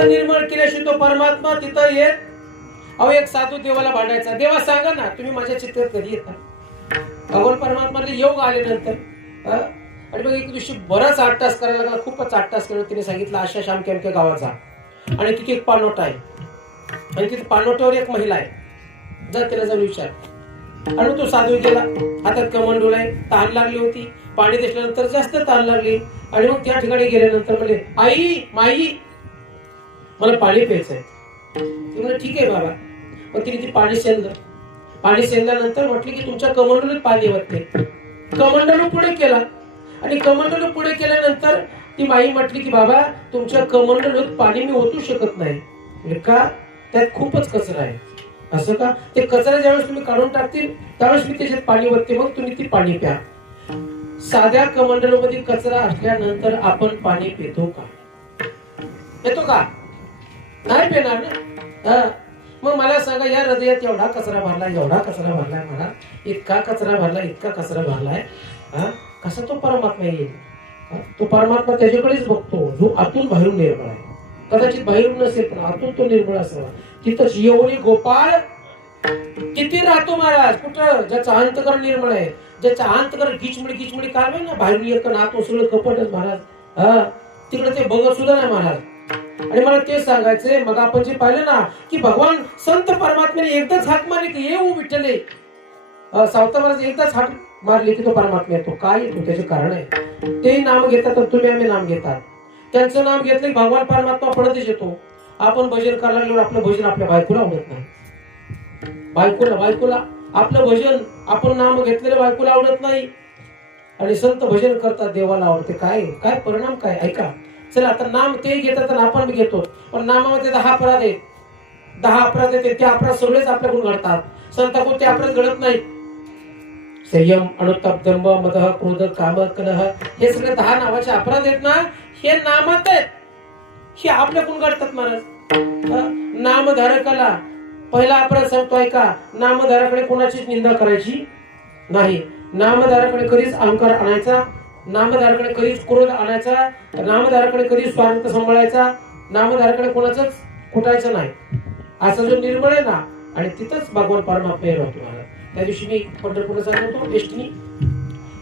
निर्मळ केल्याशिवाय तो परमात्मा तिथं येत. अहो एक साधू देवाला भांडायचा, देवा सांगा ना तुम्ही माझ्या चित्तात कधी येता. भगवान परमात्माला योग आल्यानंतर आणि मग एक दिवशी बराच 8 तास करायला लागला, खूपच 8 तास केलं. तिने सांगितलं अशा शामक्या अमक्या गावात जा आणि तिथे एक पाणवठा आहे आणि तिथे पाणवठ्यावर एक महिला आहे, जा तिला जाऊन विचार. आणि तो साधू गेला, हातात कमंडूल आहे, तहान लागली होती. पाणी दिसल्यानंतर जास्त तहान लागली आणि मग त्या ठिकाणी गेल्यानंतर म्हणले आई माई मला पाणी प्यायचंय. ती म्हणजे ठीक आहे बाबा. मग तिने ती पाणी शेंदलं. पाणी शेंदल्यानंतर म्हटली की तुमच्या कमंडलूत पाणी वाटते. कमंडलू पुढे केला आणि कमंडलू पुढे केल्यानंतर ती माई म्हटली की बाबा तुमच्या कमंडलूत पाणी मी ओतू शकत नाही. म्हणजे का, त्यात खूपच कचरा आहे. असं का, ते कचरा ज्यावेळेस तुम्ही काढून टाकतील त्यावेळेस मी त्याच्यात पाणी ओतते, मग तुम्ही ती पाणी प्या. साध्या कमंडलूमध्ये कचरा असल्यानंतर आपण पाणी पितो का? येतो का? नाही पेणार ना. मग मला सांगा या हृदयात एवढा कचरा भरलाय, एवढा कचरा भरलाय, मला इतका कचरा भरलाय, इतका कचरा भरलाय. कसा तो परमात्मा येईल? तो परमात्मा त्याच्याकडेच बघतो जो आतून बाहेरून निर्मळ आहे. कदाचित बाहेरून नसेल पण आतून तो निर्मळ असावा. तिथंच येऊनी गोपाळ किती राहतो महाराज. कुठं? ज्याचा अंतकरण निर्मळ आहे, ज्याचा अंतकरण गिचमिडी काढवे ना, बाहेरून एक आतून सगळं कपटच महाराज. तिकडे ते बघत सुद्धा नाही महाराज. आणि मला ते सांगायचंय, मग आपण जे पाहिलं ना की भगवान संत परमात्म्याने एकदाच हाक मारली की येऊ विठ्ठले. सावता महाराज एकदाच हाक मारली की तो परमात्मा येतो. काय येतो? त्याचे कारण आहे. ते नाम घेतात तर तुम्ही आम्ही नाम घेतात. त्यांचं नाम घेतलं की भगवान परमात्मा पडतच येतो. आपण भजन करायला लागलो, आपलं भजन आपल्या बायकोला आवडत नाही. बायकोला आपलं भजन, आपण नाम घेतलेलं बायकोला आवडत नाही. आणि संत भजन करतात, देवाला आवडते. काय काय परिणाम काय? ऐका. चला आता नाम ते घेतात आणि आपण घेतो, पण नामामध्ये 10 अपराध आहेत. 10 अपराध आहेत. ते अपराध सगळेच आपल्याकडून घडतात. संताकडून ते अपराध घडत नाहीत. संयम, अनुताप, दंभ, मदह, क्रोध, काम, कलह हे सगळे 10 नावाचे अपराध आहेत ना, हे नामात आहेत. हे आपल्याकडून घडतात महाराज. नामधारकाला पहिला अपराध सांगतो ऐका. नामधारकाकडे कोणाचीच निंदा करायची नाही. नामधारकाकडे कधीच अहंकार आणायचा नामधारकडे कधीच क्रोध आणायचा, नामधारकडे कधीच स्वार्थ सांभाळायचा, नामधारकडे कोणाचंच कुटायचं नाही. असा जो निर्मळ आहे ना, आणि तिथंच भगवान परमात्मा राहतो महाराज. त्या दिवशी मी पंढरपूरला चाललो होतो एसटीनी,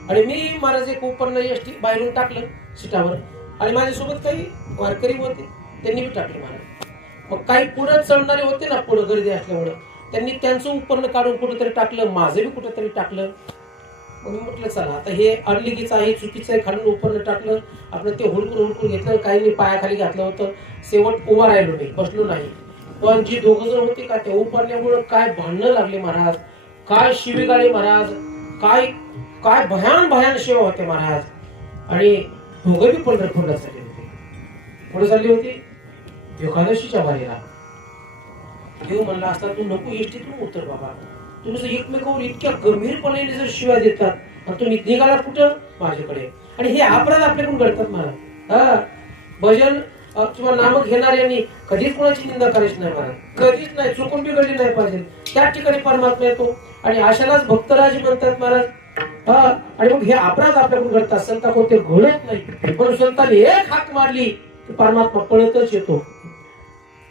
आणि मी महाराज एक उपन्न एसटी बाहेरून टाकलं सीटावर, आणि माझ्यासोबत काही वारकरी होते, त्यांनी बी टाकले महाराज. मग काही पुढे चढणारे होते ना, पुढे गर्दी असल्यामुळे त्यांनी त्यांचं उपन्न काढून कुठेतरी टाकलं, माझं बी कुठेतरी टाकलं. मग मी म्हटलं चला आता हे अडलिगीच आहे, चुकीचं आहे, खालून उपन्न टाकलं, आपलं ते हुडकून घेतलं, काही पायाखाली घातलं होतं. शेवट उभा राहिलो मी, बसलो नाही. पण जी दोघं जण होती का, त्या उपरण्यामुळे काय भांडणं लागले महाराज, काय शिवीगाळे महाराज, काय काय भयान सेवा होते महाराज. आणि दोघं बी पंढरपूरला चालले होते. पुढे चालली होती एकादशीच्या वारीला. देव म्हणला असता तू नको एसटीतून उतर बाबा, तुम्ही जर एकमेकावर इतक्या गंभीरपणे जर शिव्या देतात आणि तुम्ही निघाला कुठं माझ्याकडे. आणि हे अपराध आपल्याकडून घडतात महाराज. भजन किंवा नाम घेणाऱ्यांनी कधीच कोणाची निंदा करायची नाही महाराज, कधीच नाही, चुकून बिघडली नाही पाहिजे. त्या ठिकाणी परमात्मा येतो, आणि अशालाच भक्तराज म्हणतात महाराज. आणि मग हे अपराध आपल्याकडून घडतात, संत कोणते घडत नाही. पण संतांनी एक हाक मारली की परमात्मा पळतच येतो.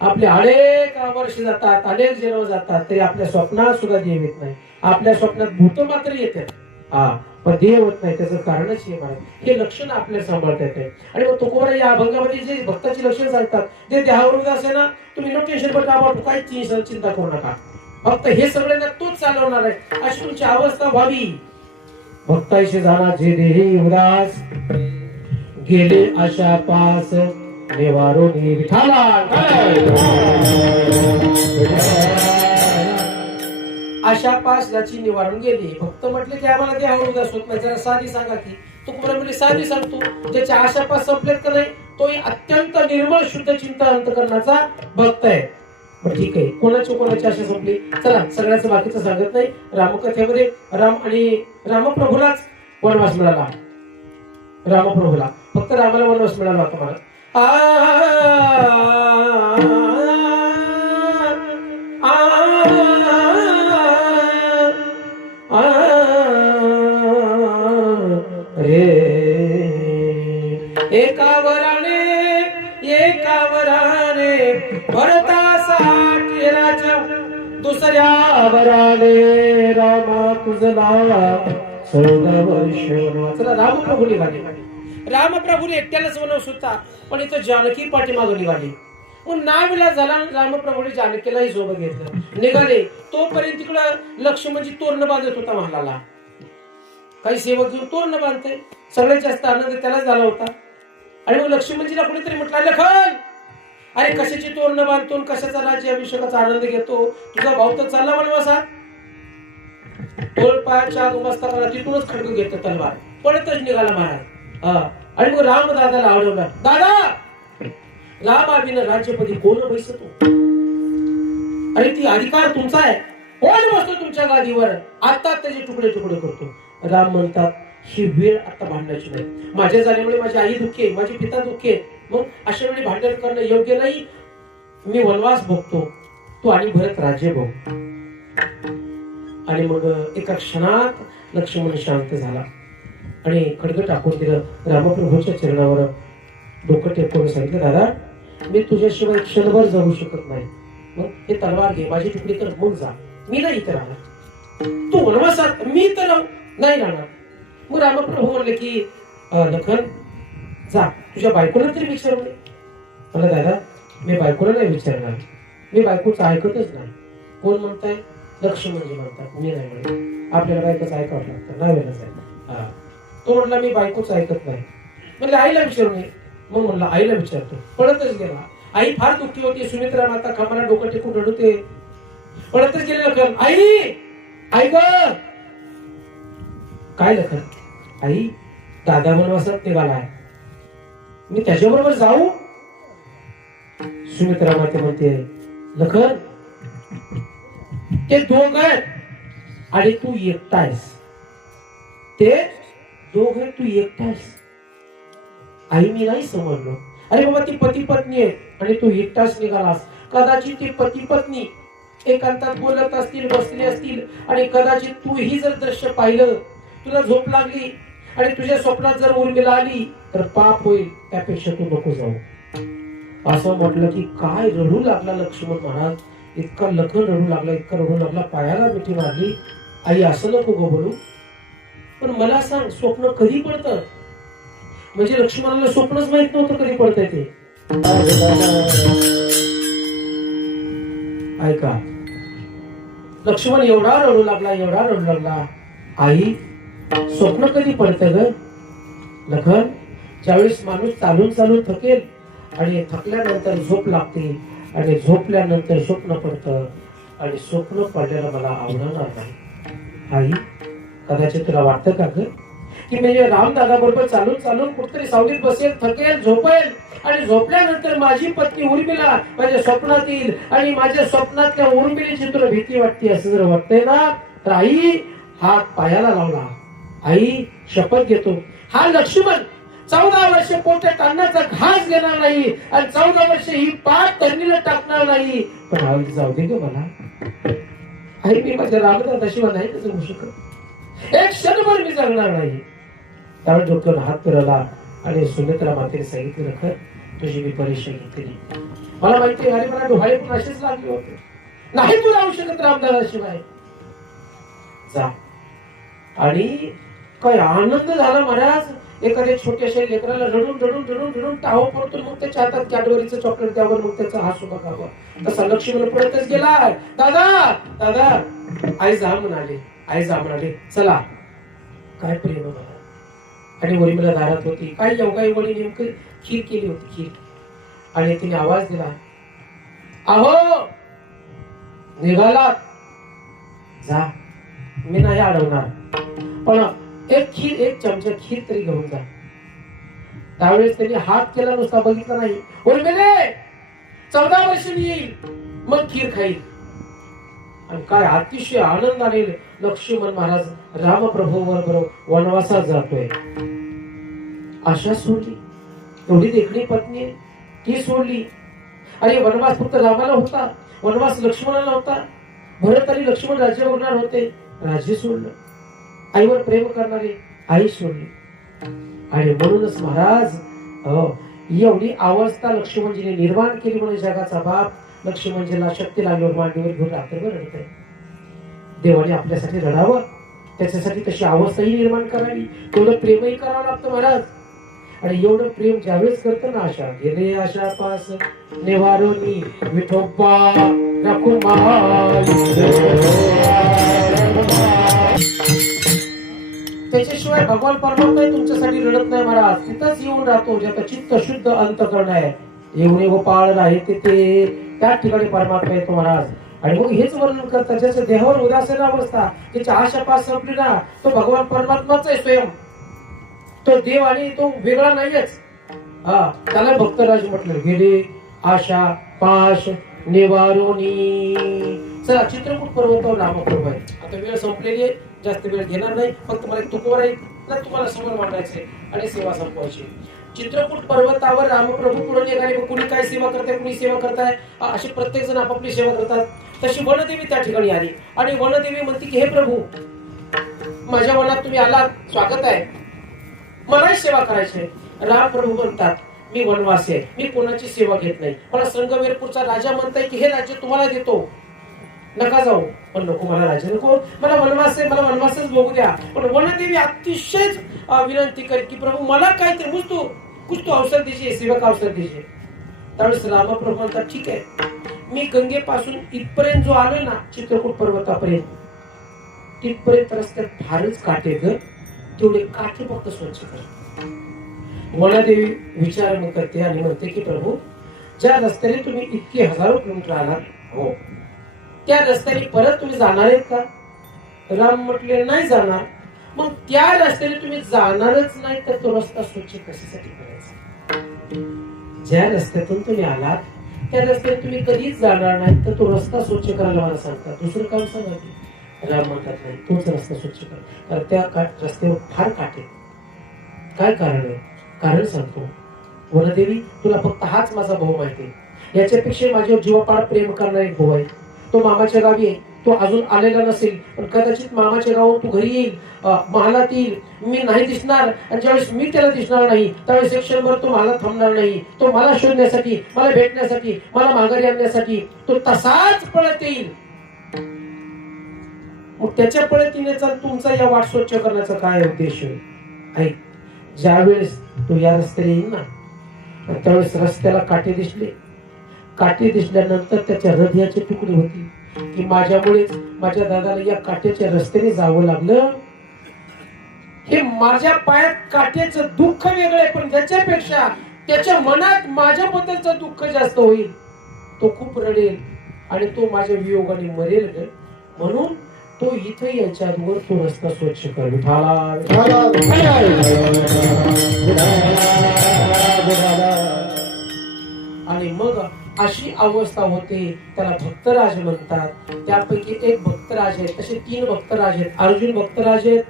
आपले अनेक वर्ष जातात, अनेक जन्म जातात, तरी आपल्या स्वप्नात सुद्धा देव येत नाही. आपल्या स्वप्नात भूत मात्र येतात, पण देव होत नाही. त्याचं कारणच हे महाराज, हे लक्षण आपल्याला सांभाळता येते. आणि मग तुकोबरा या अभंगामध्ये जे भक्ताची लक्षण सांगतात, ते देहावर असे ना, तुम्ही नो टेन्शन बट अबाउट, काही चिंता करू नका, फक्त हे सगळे ना तोच चालवणार आहे, अशी तुमची अवस्था व्हावी. भक्ताशी झाला जे देही उदास, गेले आशा पास, निवारो विठाला. आशा पास ज्याची निवारून गेली. भक्त म्हटले की आम्हाला देहावर उदास होत नाही, जरा साधी सांगा की. तू म्हणजे साधी सांगतो, ज्याच्या आशा पास संपलेत का नाही, तोही अत्यंत निर्मळ शुद्ध चिंता अंतकरणाचा भक्त आहे. ठीक आहे, कोणाची आशा संपली. चला सगळ्याचं बाकीचं सांगत नाही. रामकथेमध्ये राम आणि रामप्रभूलाच वनवास मिळाला. रामप्रभूला फक्त रामाला वनवास मिळाला होता मला. एकावराने भरतासाठी राजा, दुसऱ्या वराने रामा तुझला 14 वर्ष वनवास. चला रामप्रभू निघाले. रामप्रभूने एकट्यालाच वनवास होता, पण इथं जानकी पाठीमागं निघाली. मग नावेला झाला, रामप्रभूने जानकीलाही सोबत घेतलं, निघाले. तोपर्यंत तिकडं लक्ष्मणजी तोरण बांधत होता महालाला. काही सेवक घेऊन तोरण बांधते. सगळ्यात जास्त आनंद त्यालाच झाला होता. आणि मग लक्ष्मणजीला कोणीतरी म्हटलं, लखन अरे कशाची तोरण बांधतो, कशाचा राज्याभिषेकाचा आनंद घेतो, तुझा भाऊ तर चालला वनवासात. तोळपायाच्या मस्तकाला तिथूनच खडकून घेतो तलवार, पळतच निघाला महाराज. आणि मग राम दादाला अडवला. दादा, रामाविना राज्यपदी कोण बैसतो? अरे ती अधिकार तुमचा आहे, कोण बसतो तुमच्या गादीवर? आता त्याचे तुकडे तुकडे करतो. राम म्हणतात, ही वेळ आता भांडण्याची नाही. माझ्या झाल्यामुळे माझी आई दुःखी आहे, माझे पिता दुःखी आहे. मग अशा वेळी भांडण करणं योग्य नाही. मी वनवास भोगतो, तू आणि भरत राज्य भोग. आणि मग एका क्षणात लक्ष्मण शांत झाला आणि खडगं टाकून दिलं. रामप्रभूच्या चरणावर डोकं टेकवून सांगितलं, दादा मी तुझ्याशिवाय क्षणभर जाऊ शकत नाही. मग हे तलवार घे, माझी तुकडी कर, मग जा. मी नाही इथे राहणार. तू वनवासात, मी तर नाही राहणार. मग रामप्रभू म्हणले की लखन जा, तुझ्या बायकोला तरी विचारू नये. मला दादा मी बायकोला नाही विचारणार, मी बायकोचं ऐकतच नाही. कोण म्हणताय? लक्ष्मणजी म्हणतात. मी नाही म्हणत, आपल्याला बायकोचं ऐकावं लागतं, नावेला जायचं. तो म्हटला मी बायकोचं ऐकत नाही. म्हणलं आईला विचारू नये. मग म्हणलं आईला विचारतो. पळतच गेला. आई फार दुःखी होती. सुमित्रा माता खांबाला डोकं टेकून रडते. पळतच गेले लखन. आई ऐक. काय लखन? आई दादा वनवासात निघालाय, मी त्याच्याबरोबर जाऊ? सुमित्रा माते म्हणते, लखन ते दोघ आहेत आणि तू एकटा आहेस. ते दोघ आहेत, तू एकटा आहेस. आई मी नाही समजलो. अरे बाबा ती पती पत्नी आहे आणि तू एकटाच निघालास. कदाचित ती पती पत्नी एकांतात बोलत असतील, बसले असतील, आणि कदाचित तू ही जर दृश्य पाहिलं, तुला झोप लागली आणि तुझ्या स्वप्नात जर उर्मिला आली तर पाप होईल, त्यापेक्षा तू नको जाऊ. असं म्हटलं की काय रडू लागला लक्ष्मण महाराज. इतका लखन रडू लागला, इतका रडू लागला, पायाला मिठी मारली. आई असं नको गो बोलू, पण मला सांग स्वप्न कधी पडतं? म्हणजे लक्ष्मणाला स्वप्नच माहित नव्हतं कधी पडतंय ते. ऐका, लक्ष्मण एवढा रडू लागला, एवढा रडू लागला. आई स्वप्न कधी पडतं ग लखन? ज्यावेळेस माणूस चालून चालून थकेल आणि थकल्यानंतर झोप लागते आणि झोपल्यानंतर स्वप्न पडतं आणि स्वप्न पडलेलं मला आवडणार नाही. आई कदाचित तुला वाटतं का ग की म्हणजे रामदादा बरोबर चालून चालून कुठतरी सावलीत बसेल, थकेल, झोपेल आणि झोपल्यानंतर माझी पत्नी उर्मिला माझ्या स्वप्नात येईल आणि माझ्या स्वप्नातल्या उर्मिलेची तुला भीती वाटते असं जर वाटतंय ना तर आई हात पायाला लावला. आई शपथ घेतो, हा लक्ष्मण 14 वर्ष पोटात अन्नाचा घास घेणार नाही आणि 14 वर्ष ही पाप तरणीला टाकणार नाही. पण आई जाऊ दे ग मला. आई मी माझ्या रामदादाशिवाय नाही का जगू शकत, एक क्षणभर मी जगणार नाही. त्यावेळेस डोक्यावर हात फिरवला आणि सुमित्रा मातेने सांगितलं, खर तुझी मी परीक्षा घेतली. मला माहिती आहे मला डोहाळे पण असेच लागले होते, नाही तू राहू शकत रामदादाशिवाय, जा. आणि काय आनंद झाला महाराज. एखाद्या छोट्याशा लेकराला रडून रडून रडून रडून टाहो पडतो, मग त्याच्या हातात कॅडबरीचं चॉकलेट द्यावं, मग त्याचा हात सुद्धा खावा. तसा लक्ष्मण पडतच गेला. दादा दादा आई जा म्हणाले, आई जा म्हणाले, चला. काय प्रेम मला. आणि उर्मिला दारात होती. काय योगाई वडी नेमकं खीर केली होती, खीर. आणि तिने आवाज दिला, अहो निघाला, जा मी नाही अडवणार, पण एक खीर, एक चमचा खीर तरी घेऊन जा. त्यावेळेस त्यांनी हात केला, नुसता बघितला नाही. उर्मिले 14 वर्षांनी येईल मग खीर खाईल. आणि काय अतिशय आनंदाने लक्ष्मण महाराज रामप्रभू बरोबर वनवासात जातोय. आशा सोडली, एवढी देखणी पत्नी आहे ती सोडली. आणि वनवास फक्त रामाला होता, वनवास लक्ष्मणाला होता. भरत आणि लक्ष्मण राज्य बघणार होते, राज्य सोडलं. आईवर प्रेम करणारी आई सोडली. आणि म्हणूनच महाराज एवढी अवस्था लक्ष्मणजीने निर्माण केली. म्हणून जगाचा बाप लक्ष्मणजीला शक्ती लागल्यावर मांडीवर घेऊन रात्रभर रडत आहे. देवाने आपल्यासाठी रडावं, त्याच्यासाठी तशी अवस्थाही निर्माण करावी, तेवढं प्रेमही करावं लागतं महाराज. आणि एवढं प्रेम ज्यावेळेस करतं ना, आशा गेले आशा पास निवारोनी विठोबा रखुमाई, त्याच्याशिवाय भगवान परमात्मा तुमच्यासाठी रडत नाही महाराज. तिथंच येऊन राहतो ज्याचा चित्त शुद्ध अंतःकरण आहे. येऊन गोपाळ राहे तिथे, त्या ठिकाणी परमात्मा येतो महाराज. आणि मग हेच वर्णन करतात, ज्याच्या देहावर उदासीन अवस्था, त्याची आशा पास संपली ना, तो भगवान परमात्माच आहे स्वयं, तो देव आणि तो वेगळा नाहीच. हा त्याला भक्तराज म्हटलं, गेले आशा पाश निवारोनी. चला चित्रकूट पर्वतावर रामप्रभू आहे. आता वेळ संपलेली आहे, जास्त वेळ घेणार नाही. फक्त मला तुकोवर आहे ना, तुम्हाला समोर मांडायचे आणि सेवा संपवायची. चित्रकूट पर्वतावर रामप्रभू पुढे निघाले. कुणी काय सेवा करताय, कुणी सेवा करताय, असे प्रत्येक जण आपापली सेवा करतात. तशी वनदेवी त्या ठिकाणी आली आणि वनदेवी म्हणते की हे प्रभू, माझ्या वनात तुम्ही आलात, स्वागत आहे, मलाही सेवा करायची. रामप्रभू म्हणतात, मी वनवासी आहे, मी कोणाची सेवा घेत नाही. मला संगमेरपूरचा राजा म्हणताय की हे राज्य तुम्हाला देतो, नका जाऊ. पण नको, मला राज्य नको, मला वनवास आहे, मला वनवासच बघू द्या. पण वनदेवी अतिशय विनंती करेल की प्रभू मला काहीतरी कुछ तो अवसर दीजिए, सेवा का अवसर दीजिए. त्यावेळेस रामप्रभू म्हणतात, ठीक आहे, मी गंगेपासून इथपर्यंत जो आलोय ना, चित्रकूट पर्वतापर्यंत, तिथपर्यंत रस्त्यात फारच काटे ग, तेवढे काटे फक्त स्वच्छ कर. वनदेवी विचार करते आणि म्हणते की प्रभू, ज्या रस्त्याने तुम्ही इतके हजारो किलोमीटर आलात, हो, त्या रस्त्याने परत तुम्ही जाणार आहेत का? राम म्हटले, नाही जाणार. मग त्या रस्त्याने तुम्ही जाणारच नाही तर तो रस्ता स्वच्छ कशासाठी करायचा? ज्या रस्त्यातून तुम्ही आलात त्या रस्त्याने तुम्ही कधीच जाणार नाही तर तो रस्ता स्वच्छ करायला मला सांगता, दुसरं काम सांगा. राम म्हणतात, नाही, तोच रस्ता स्वच्छ कर, कारण त्या रस्त्यावर फार काटे. काय कारण आहे? कारण सांगतो. वनदेवी, तुला फक्त हाच माझा भाऊ माहिती आहे, याच्यापेक्षा माझ्यावर जीवापाड प्रेम करणारा एक भाऊ आहे, तो मामाच्या गावी आहे, तो अजून आलेला नसेल, पण कदाचित मामाच्या गावात तू घरी येईल, महालात येईल, मी नाही दिसणार, आणि ज्यावेळेस मी त्याला दिसणार नाही त्यावेळेस एक क्षणभर तो मला थांबणार नाही. तो मला शोधण्यासाठी, मला भेटण्यासाठी, मला माघारी आणण्यासाठी तो तसाच पळत येईल. मग त्याच्या पळत येण्याचा तुमचा या वाट स्वच्छ करण्याचा काय उद्देश आहे? ज्यावेळेस तो या रस्त्याने येईल ना, त्यावेळेस रस्त्याला काटे दिसले. काटे दिसल्यानंतर त्याच्या हृदयाचे तुकडे होतील की माझ्यामुळेच माझ्या दादाला या काट्याच्या रस्त्याने जावं लागलं. हे माझ्या पायात काट्याचं दुःख वेगळं आहे, पण त्याच्यापेक्षा त्याच्या मनात माझ्याबद्दलचं दुःख जास्त होईल. तो खूप रडेल आणि तो माझ्या वियोगाने मरेल. म्हणून तो इथे याच्या आधीवर तो रस्ता स्वच्छ कर. आणि मग अशी अवस्था होते, त्याला भक्तराज म्हणतात. त्यापैकी एक भक्तराज आहे, तसे 3 भक्तराज आहेत. अर्जुन भक्तराज आहेत,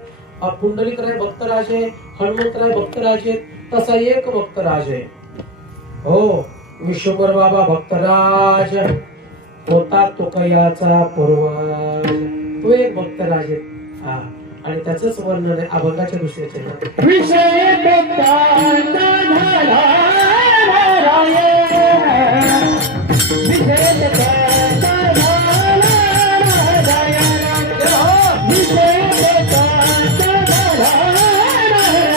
पुंडलिकराय भक्तराज आहे, हनुमंतराय भक्तराज आहेत. तसा एक भक्तराज आहे, हो विश्वंभर बाबा भक्तराज होता तो कयाचा पूर्वज. तो एक भक्तराज आहे. हा, आणि त्याचंच वर्णन आहे अभंगाच्या दुसऱ्या चरणात. विषय भक्तांचा झाला राये, विषय भक्तांचा झाला राये, विषय भक्तांचा झाला राये,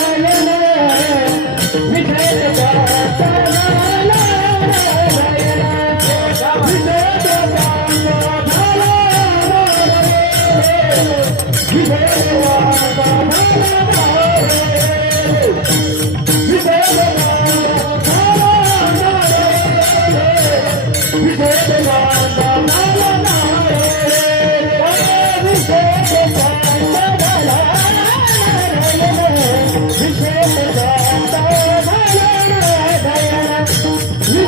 विषय भक्तांचा झाला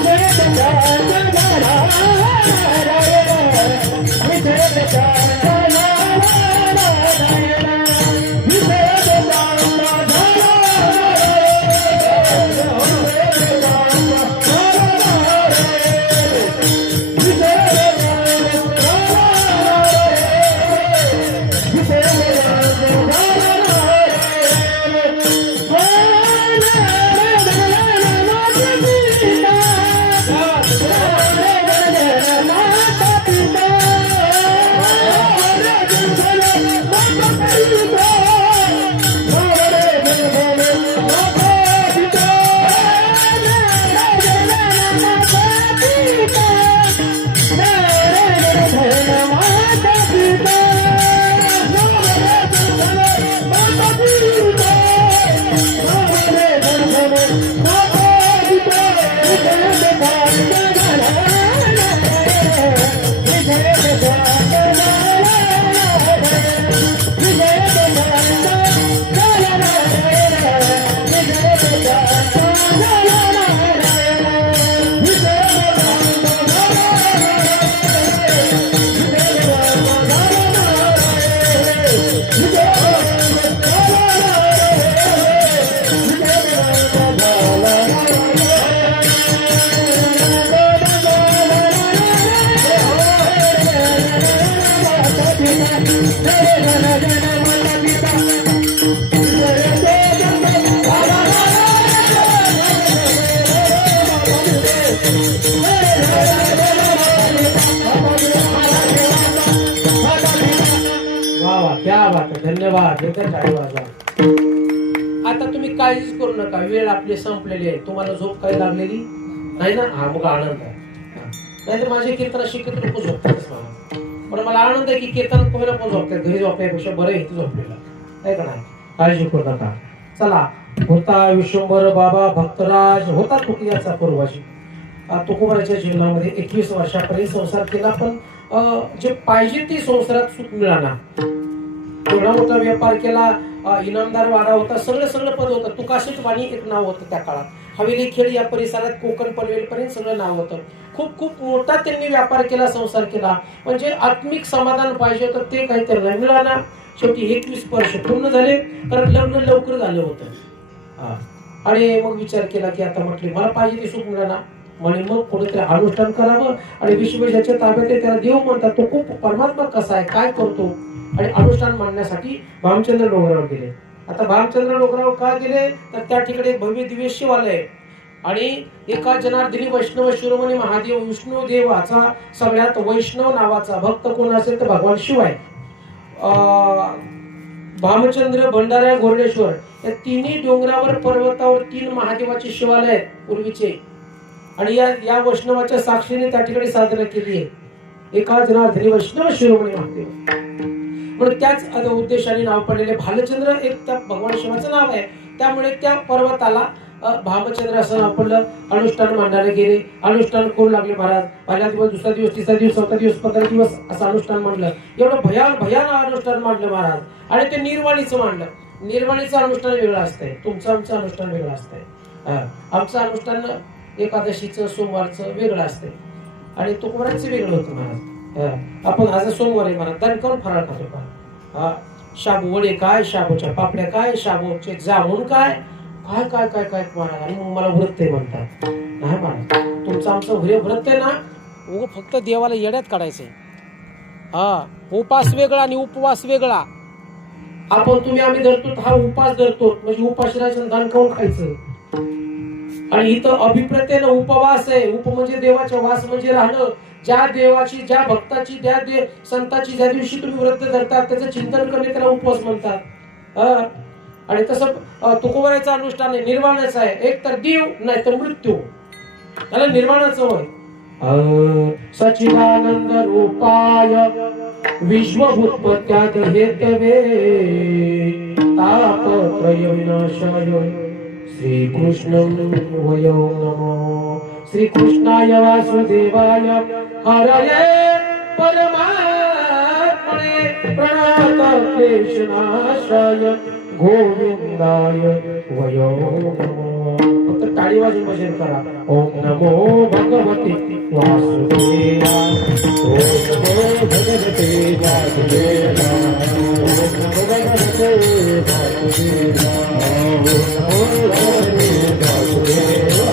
राये, विषय धन्यवाद. आता तुम्ही काळजीच करू नका, वेळ आपली संपलेली आहे. तुम्हाला झोप काही लागलेली नाही ना? हा, मग आनंद आहे. नाहीतर माझे कीर्तन शिकत लोक झोपतातच मला, पण मला आनंद आहे की कीर्तन कोणाला पण झोपतात. घरी झोपण्यापेक्षा बरं इथे झोपलेलं आहे का नाही? काळजी करू नका. चला, होता विश्वंभर बाबा भक्तराज, होता तुकयाचा पूर्वज. तुकोबाराच्या जीवनामध्ये 21 वर्षापर्यंत संसार केला, पण जे पाहिजे ते संसारात सुख मिळाला. एवढा मोठा व्यापार केला, इनामदार वाडा होता, सगळं पद होतं. तुकाशीच वाणी एक नाव होतं त्या काळात. हवेली खेड या परिसरात कोकण पनवेल पर्यंत सगळं नाव होतं. खूप मोठा त्यांनी व्यापार केला, संसार केला. म्हणजे आत्मिक समाधान पाहिजे होतं ते काही त्यांना मिळाला. शेवटी 21 वर्ष पूर्ण झाले, कारण लग्न लवकर झालं होतं. आणि मग विचार केला की आता म्हटले मला पाहिजे ते सुख मिळाला, म्हणे मग कुठेतरी अनुष्ठान करावं आणि विश्व ज्याच्या ताब्यात आहे त्याला देव म्हणतात. तो खूप परमात्मा कसा आहे काय करतो आणि अनुष्ठान मांडण्यासाठी भामचंद्र डोंगरावर गेले. आता भामचंद्र डोंगरावर का गेले तर त्या ठिकाणी एक भव्य दिव्य शिवालय आणि एका जनार्दनी वैष्णव शिरोमणी महादेव विष्णू देवाचा सगळ्यात वैष्णव नावाचा भक्त कोण असेल तर भगवान शिव आहे. भामचंद्र भंडारा घोरडेश्वर या तिन्ही डोंगरावर पर्वतावर 3 महादेवाचे शिवालय आहेत पूर्वीचे आणि या वैष्णवाच्या साक्षीने त्या ठिकाणी साधना केली आहे. एका जनार्दनी वैष्णव शिरोमणी महादेव म्हणून त्याच उद्देशाने नाव पडलेले भालचंद्र एक त्या भगवान शिवाचं नाव आहे. त्यामुळे त्या पर्वताला भामचंद्र असं नाव पडलं. अनुष्ठान मांडायला गेले. अनुष्ठान करू लागले महाराज. पहिला दिवस, दुसरा दिवस, तिसरा दिवस, चौथा दिवस, 15 दिवस असं अनुष्ठान मांडलं. एवढं भयान अनुष्ठान मांडलं महाराज. आणि ते निर्वाणीचं मांडलं. निर्वाणीचं अनुष्ठान वेगळं असतंय, तुमचं आमचं अनुष्ठान वेगळं असतंय. आमचं अनुष्ठान एकादशीचं सोमवारचं वेगळं असतंय आणि तुकोबराचं वेगळं होतं महाराज. आपण आज सोमवार आहे महाराज, दणकावून फराळ खातो का? शाबू वडे काय, शाबूच्या पापड्या काय, शाबूचे जामून काय काय काय काय काय महाराज. आणि मग मला व्रत आहे म्हणतात. नाही महाराज, तुमचं आमचं व्रत आहे ना फक्त देवाला येड्यात काढायचंय. उपास वेगळा आणि उपवास वेगळा. आपण तुम्ही आम्ही धरतो हा उपास धरतो म्हणजे उपाशी राहायचं, दान खाऊन खायचं. आणि इथं अभिप्रेत आहे ना उपवास आहे. उप म्हणजे देवाच्या, वास म्हणजे राहणं. ज्या देवाची, ज्या भक्ताची, ज्या संताची ज्या दिवशी तुम्ही व्रत धरतात त्याचं चिंतन करणे त्याला उपवास म्हणतात. आणि तसं तुकोबराचं अनुष्ठान आहे, निर्वाणाचं आहे. एक तर देव नाही तर मृत्यू, त्याला निर्वाणाचं होय. सच्चिदानंद रूपाय विश्वभूतपत्याद हेतवे तापत्रय विनाशाय श्रीकृष्णं वयो नमो. श्रीकृष्णाय वासुदेवाय हरये परमात्मने प्रणतक्लेशनाशाय गोविंदाय वयो नमो. फक्त टाळी वाजून भजन करा. ओम नमो भगवते वासुदेवाय. ओम नमो भगवते वासुदेवाय. ओम नमो भगवते वासुदेवाय. ओम नमो भगवते वासुदेवाय.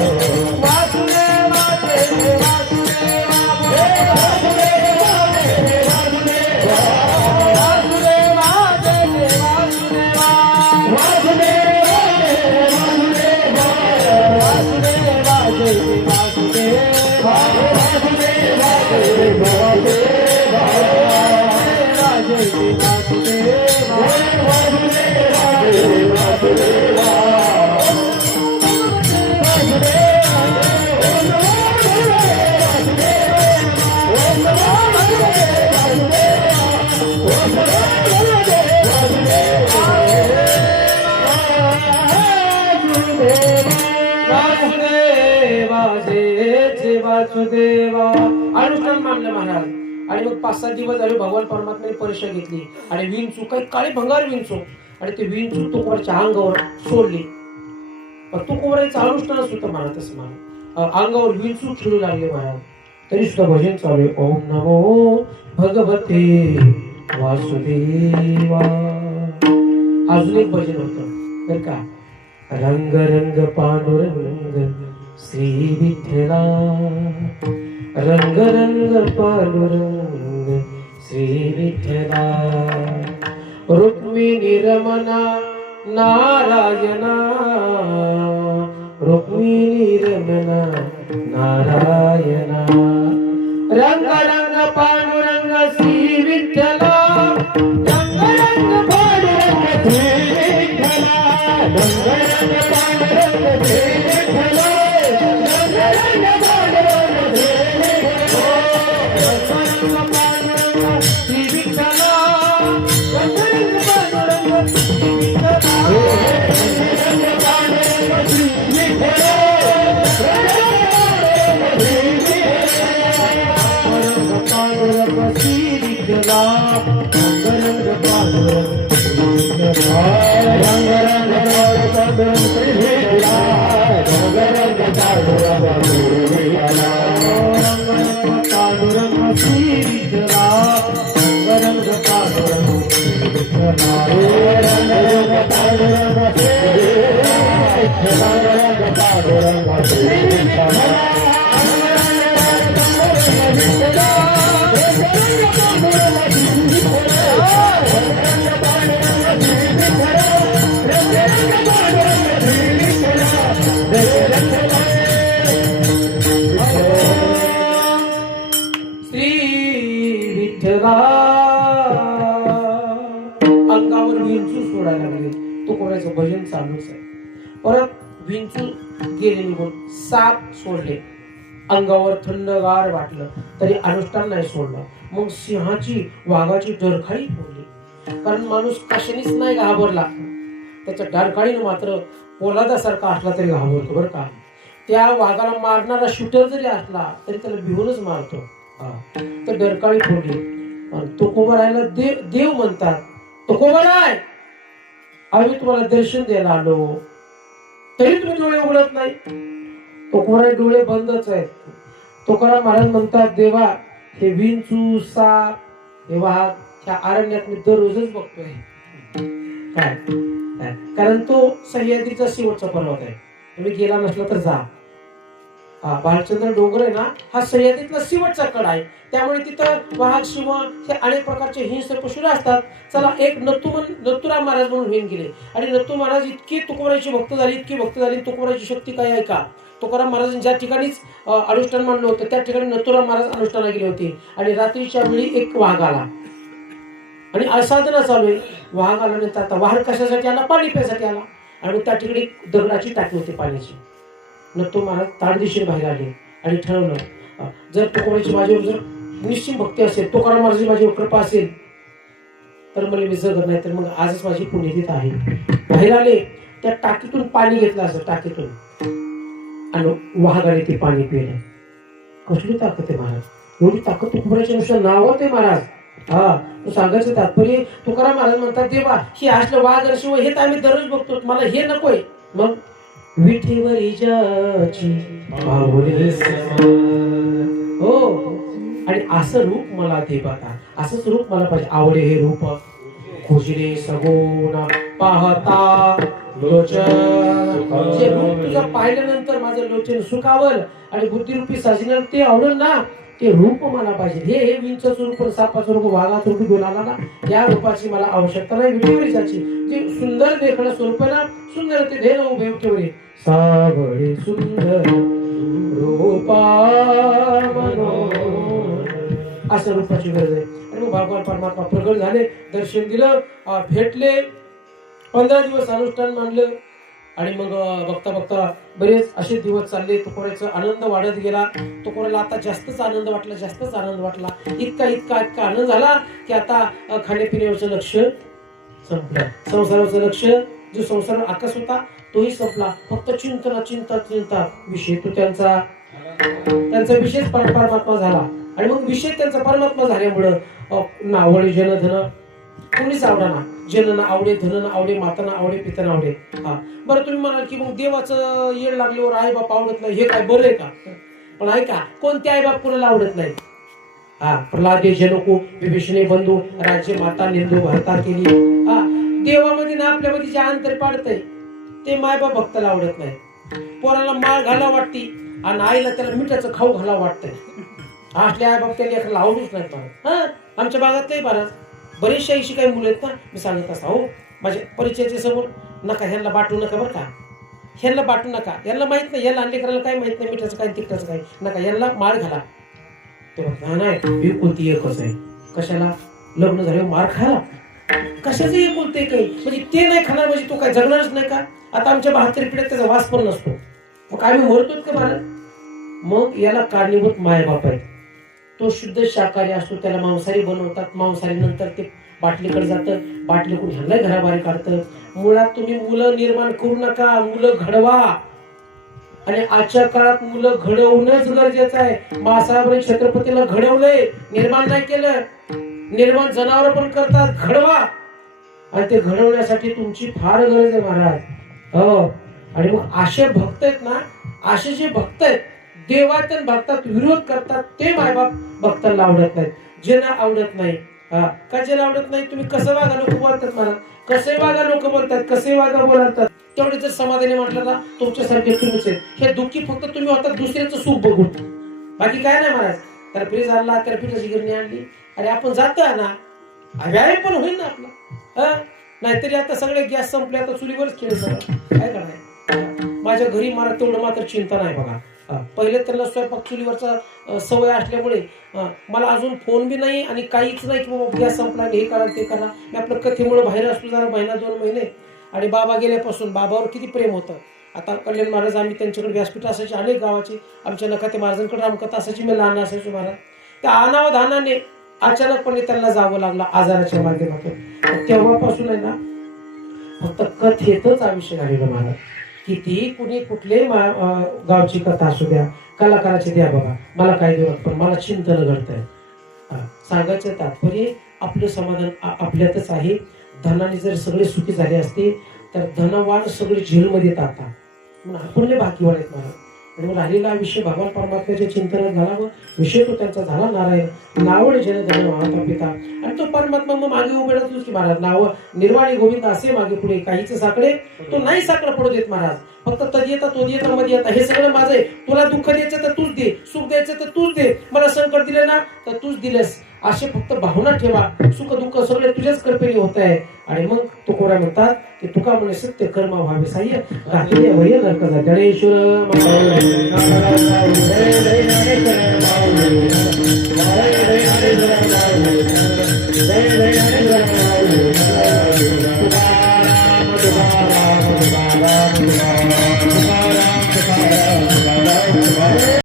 वासुदेवा अनुष्ठान मानलं महाराज. आणि मग 5-7 दिवस झाले भगवान परमात्म्याने परीक्षा घेतली आणि विंचू काही काळी भंगार विंचू आणि ते विंचू तुकोबराच्या अंगावर सोडली. पण तुकोबराचं अनुष्ठानच होतं महाराज. तसं महाराज अंगावर विंचू खेळू लागले महाराज. तरी सुद्धा भजन चालू आहे. ओम नमो भगवते वासुदेवा. अजून एक भजन होतं बर का. रंग रंग पांडुरंग श्री विठ्ठला. रंग रंग पांडुरंग श्री विठ्ठला. रुक्मिणी रमणा नारायणा. रुक्मिणी रमणा नारायणा. रंग रंग पांडुरंग श्री विठ्ठला. रंग रंग पांडुरंग श्री विठ्ठला. रंग रंग पांडुरंग श्री विठ्ठला. भजन चालूच आहे. परत विंचू गेले निघून, साप सोडले, अंगावर थंडगार वाटलं तरी अनुष्ठान नाही सोडलं. मग सिंहाची वाघाची डरकाळी फोडली, कारण माणूस कशानेच नाही घाबरला, त्याच्या डरकाळीनं मात्र पोलादासारखा असला तरी घाबरतो बरं का. त्या वाघाला मारणारा शूटर जरी असला तरी त्याला भिवूनच मारतो. तर डरकाळी फोडली. तुकोबारायला देव म्हणतात. तुकोबाराय, आम्ही तुम्हाला दर्शन द्यायला आलो तरी तुम्ही डोळे उघडत नाही. तुकोबाराय डोळे बंदच आहेत. तुकाराम महाराज म्हणतात, देवा हे विंचू, साप, हे वाघ ह्या अरण्यात मी दररोजच बघतोय. काय? कारण तो सह्याद्रीचा शेवटचा पर्वत आहे. तुम्ही गेला नसला तर जा. भालचंद्र डोंगर आहे ना, हा सह्याद्रीतला शेवटचा कडा आहे. त्यामुळे तिथं वाघ, सिंह हे अनेक प्रकारचे हिंस्र पशु असतात. चला, एक नथुराम महाराज म्हणून होऊन गेले आणि नथू महाराज इतकी तुकोबारायची भक्त झाली, इतकी भक्त झाली. तुकोबारायची शक्ती काय आहे का? तुकाराम महाराजांनी ज्या ठिकाणीच अनुष्ठान मांडलं होतं त्या ठिकाणी नथुराम महाराज अनुष्ठानाला गेले होते आणि रात्रीच्या वेळी एक वाघ आला आणि असाधना चालू आहे. वाघ आला नाही तर आता वाघ कशासाठी आला? पाणी प्यायसाठी आला. आणि त्या ठिकाणी दगडाची टाकी होती पाण्याची. नथू महाराज ताडदिशीने बाहेर आले आणि ठरवलं, जर तुकोबारायची माझ्यावर जर निश्चित भक्ती असेल, तुकाराम महाराजांची माझ्यावर कृपा असेल तर मला मी जगत, नाही तर मग आजच माझी पुण्यतिथी आहे. बाहेर आले, त्या टाकीतून पाणी घेतलं असं टाकीतून आणि वाघाने ते पाणी पिलं. कसली ताकद आहे महाराज, एवढी ताकद तुकोबारायच्या नुसतं नावात आहे महाराज. सांगायचं तात्पर्य, तुकाराम महाराज म्हणतात, देवा हे असलं वाघ शिव हे तर आम्ही दररोज बघतो, मला हे नकोय. मग विठीवरी जाची हो, आणि असं रूप मला दे बाता, असंच रूप मला पाहिजे. आवडे हे रूप खुजरे सगुण पाहता लोचन. जे रूप तुझं पाहिल्यानंतर माझं लोचन सुखावर आणि बुद्धिरूपी साजिनार ते आवडलं ना, ते रूप मला पाहिजे. हे विंचचं रूप, सापाचं रूप, वाघाचं रूप घेऊन आला ना, या रूपाची मला आवश्यकता नाही. विठीवरी जाची जे सुंदर देखणं स्वरूप ना, सुंदर ते धेन उभे विठीवरी सावळे सुंदर रूपा असं रूपाची गरज आहे. आणि मग भगवान परमात्मा प्रगट झाले, दर्शन दिलं, भेटले. 15 दिवस अनुष्ठान मानलं आणि मग बघता बघता बरेच असे दिवस चालले. तुकोबारायचा आनंद वाढत गेला. तुकोबारायला आता जास्तच आनंद वाटला, जास्तच आनंद वाटला. इतका आनंद झाला की आता खाण्यापिण्यावरचं लक्ष संपलं, संसाराचं लक्ष, जो संसार आकाश होता तोही संपला. फक्त चिंता विषय तो त्यांचा विषयच परमात्मा झाला. आणि मग विषय त्यांचा परमात्मा झाल्यामुळं नावळे जनधन कोणीच आवडा, जनना आवडे, धनना आवडे, माताना आवडे, पिताना आवडे. बरं, तुम्ही म्हणाल की मग देवाचं येड लागल्यावर आई बाप आवडत नाही, हे काय बरं आहे का? पण ऐका, कोणते आई बाप कोणाला आवडत नाही? प्रल्हादे जनको विभीषणे बंधू राज्य माता निंदू भरता केली. देवामध्ये ना आपल्यामध्ये जे अंतर पाडतंय ते मायबाप भक्ताला आवडत नाही. पोराला माळ घाला वाटती आणि आईला त्याला मिठाचं खाऊ घाला वाटतंय. असल्या आई बाप त्याला एखादा आवडूच नाही. आमच्या भागात काही महाराज बरेचशा अशी काही मुलं आहेत ना, मी सांगत असता, हो माझ्या परिचयाच्या समोर, नका ह्यांना बाटू नका बरं का, ह्यांना बाटू नका, यांना माहित नाही, याला आणले करायला काही माहित नाही, मिठाचं काय तिखटाचं काय, नका यांना माळ घाला. तेव्हा नाही, एकुलती एकच आहे. कशाला? लग्न झाले मार खायला. कशाचं एकुलते काही, म्हणजे ते नाही खाणार म्हणजे तो काय जगणारच नाही का? आता आमच्या 72 पिढ्यात त्याचा वास पण नसतो, मग आम्ही मरतोच का महाराज? मग याला कारणीभूत मायबाप आहेत. तो शुद्ध शाकाहारी असतो, त्याला मांसाहारी बनवतात. मांसाहारी नंतर ते बाटलीकडे जातं, बाटलीकडून ह्यांना घराबाहेर काढतं. मुळात तुम्ही मुलं निर्माण करू नका, मुलं घडवा. आणि आजच्या काळात मुलं घडवणंच गरजेचं आहे. बाळासाहेबांनी छत्रपतीला घडवलंय, निर्माण नाही केलं. निर्माण जनावर पण करतात, घडवा. आणि ते घडवण्यासाठी तुमची फार गरज आहे महाराज. हो, आणि मग असे भक्त आहेत ना, असे जे भक्त आहेत देवाच्या भक्तात विरोध करतात ते मायबाप भक्तांना आवडत नाहीत. ज्यांना आवडत नाही, का ज्याला आवडत नाही, तुम्ही कसं वागा लोक बोलतात मला, कसे वागा लोक बोलतात, कसे वागा बोलतात, तेवढे जर समाधानी म्हटलं ना तुमच्यासारखे तुम्हीच आहेत. हे दुःखी फक्त तुम्ही होता दुसऱ्याचं सुख बघून, बाकी काय नाही महाराज. तर फ्रीज आणला, तर पिठाची गिरणी आणली, अरे आपण जातोय ना, व्यायाम पण होईल ना आपला. नाहीतरी आता सगळे गॅस संपले, आता चुलीवरच केले सगळं, काय करणार. माझ्या घरी मला तेवढं मात्र चिंता नाही बघा. पहिले त्यांना स्वयंपाक चुलीवरचा सवय असल्यामुळे मला अजून फोन बी नाही आणि काहीच नाही की बाबा गॅस संपला, हे करा ते करा. मी आपलं कथेमुळे बाहेर असतो जरा महिना 2 महिने, आणि बाबा गेल्यापासून बाबावर किती प्रेम होतं. आता कल्याण महाराज आम्ही त्यांच्याकडे व्यासपीठ असायची अनेक गावाची, आमच्या नखाते महाराजांकडे रामकथा असायची, मी लहान असायचो महाराज. त्या अनावधानाने अचानकपणे त्यांना जावं लागलं आजाराच्या माध्यमातून. तेव्हापासून आहे ना फक्त कथेतच आयुष्य झालेलं महाराज. कितीही कुणी कुठल्याही गावची कथा असू द्या, कलाकाराची द्या बाबा, मला काय देऊ पण मला चिंतन घडतंय. सांगायचं तात्पर्य आपलं समाधान आपल्यातच आहे. धनाने जर सगळे सुखी झाले असते तर धनवान सगळे जेलमध्ये येतात. आपण लय भाग्यवान आहेत महाराज. आणि मग राहिलेला विषय भगवान परमात्म्याच्या चिंतनात घालावं. विषय तो त्यांचा झाला नारायण नावड जन धन वाहता पिता. आणि तो परमात्मा मग मागे उभे राहतोच की महाराज. नाव निर्वाणी गोविंद असे मागे पुढे काहीच साकडे तो नाही साकडं पडू देत महाराज. फक्त तद येता तो येता मध्ये येता हे सगळं माझं आहे. तुला दुःख द्यायचं तर तूच दे, सुख द्यायचं तर तूच दे, मला संकट दिले ना तर तूच दिलेस, असे फक्त भावना ठेवा. सुख दुःख सगळे तुझ्याच कृपेने होत आहे. आणि मग तुकोबा म्हणतात की तुका म्हणे सत्य कर्म व्हावे साह्य घातले वय नरक जा. गणेश्वर जय जय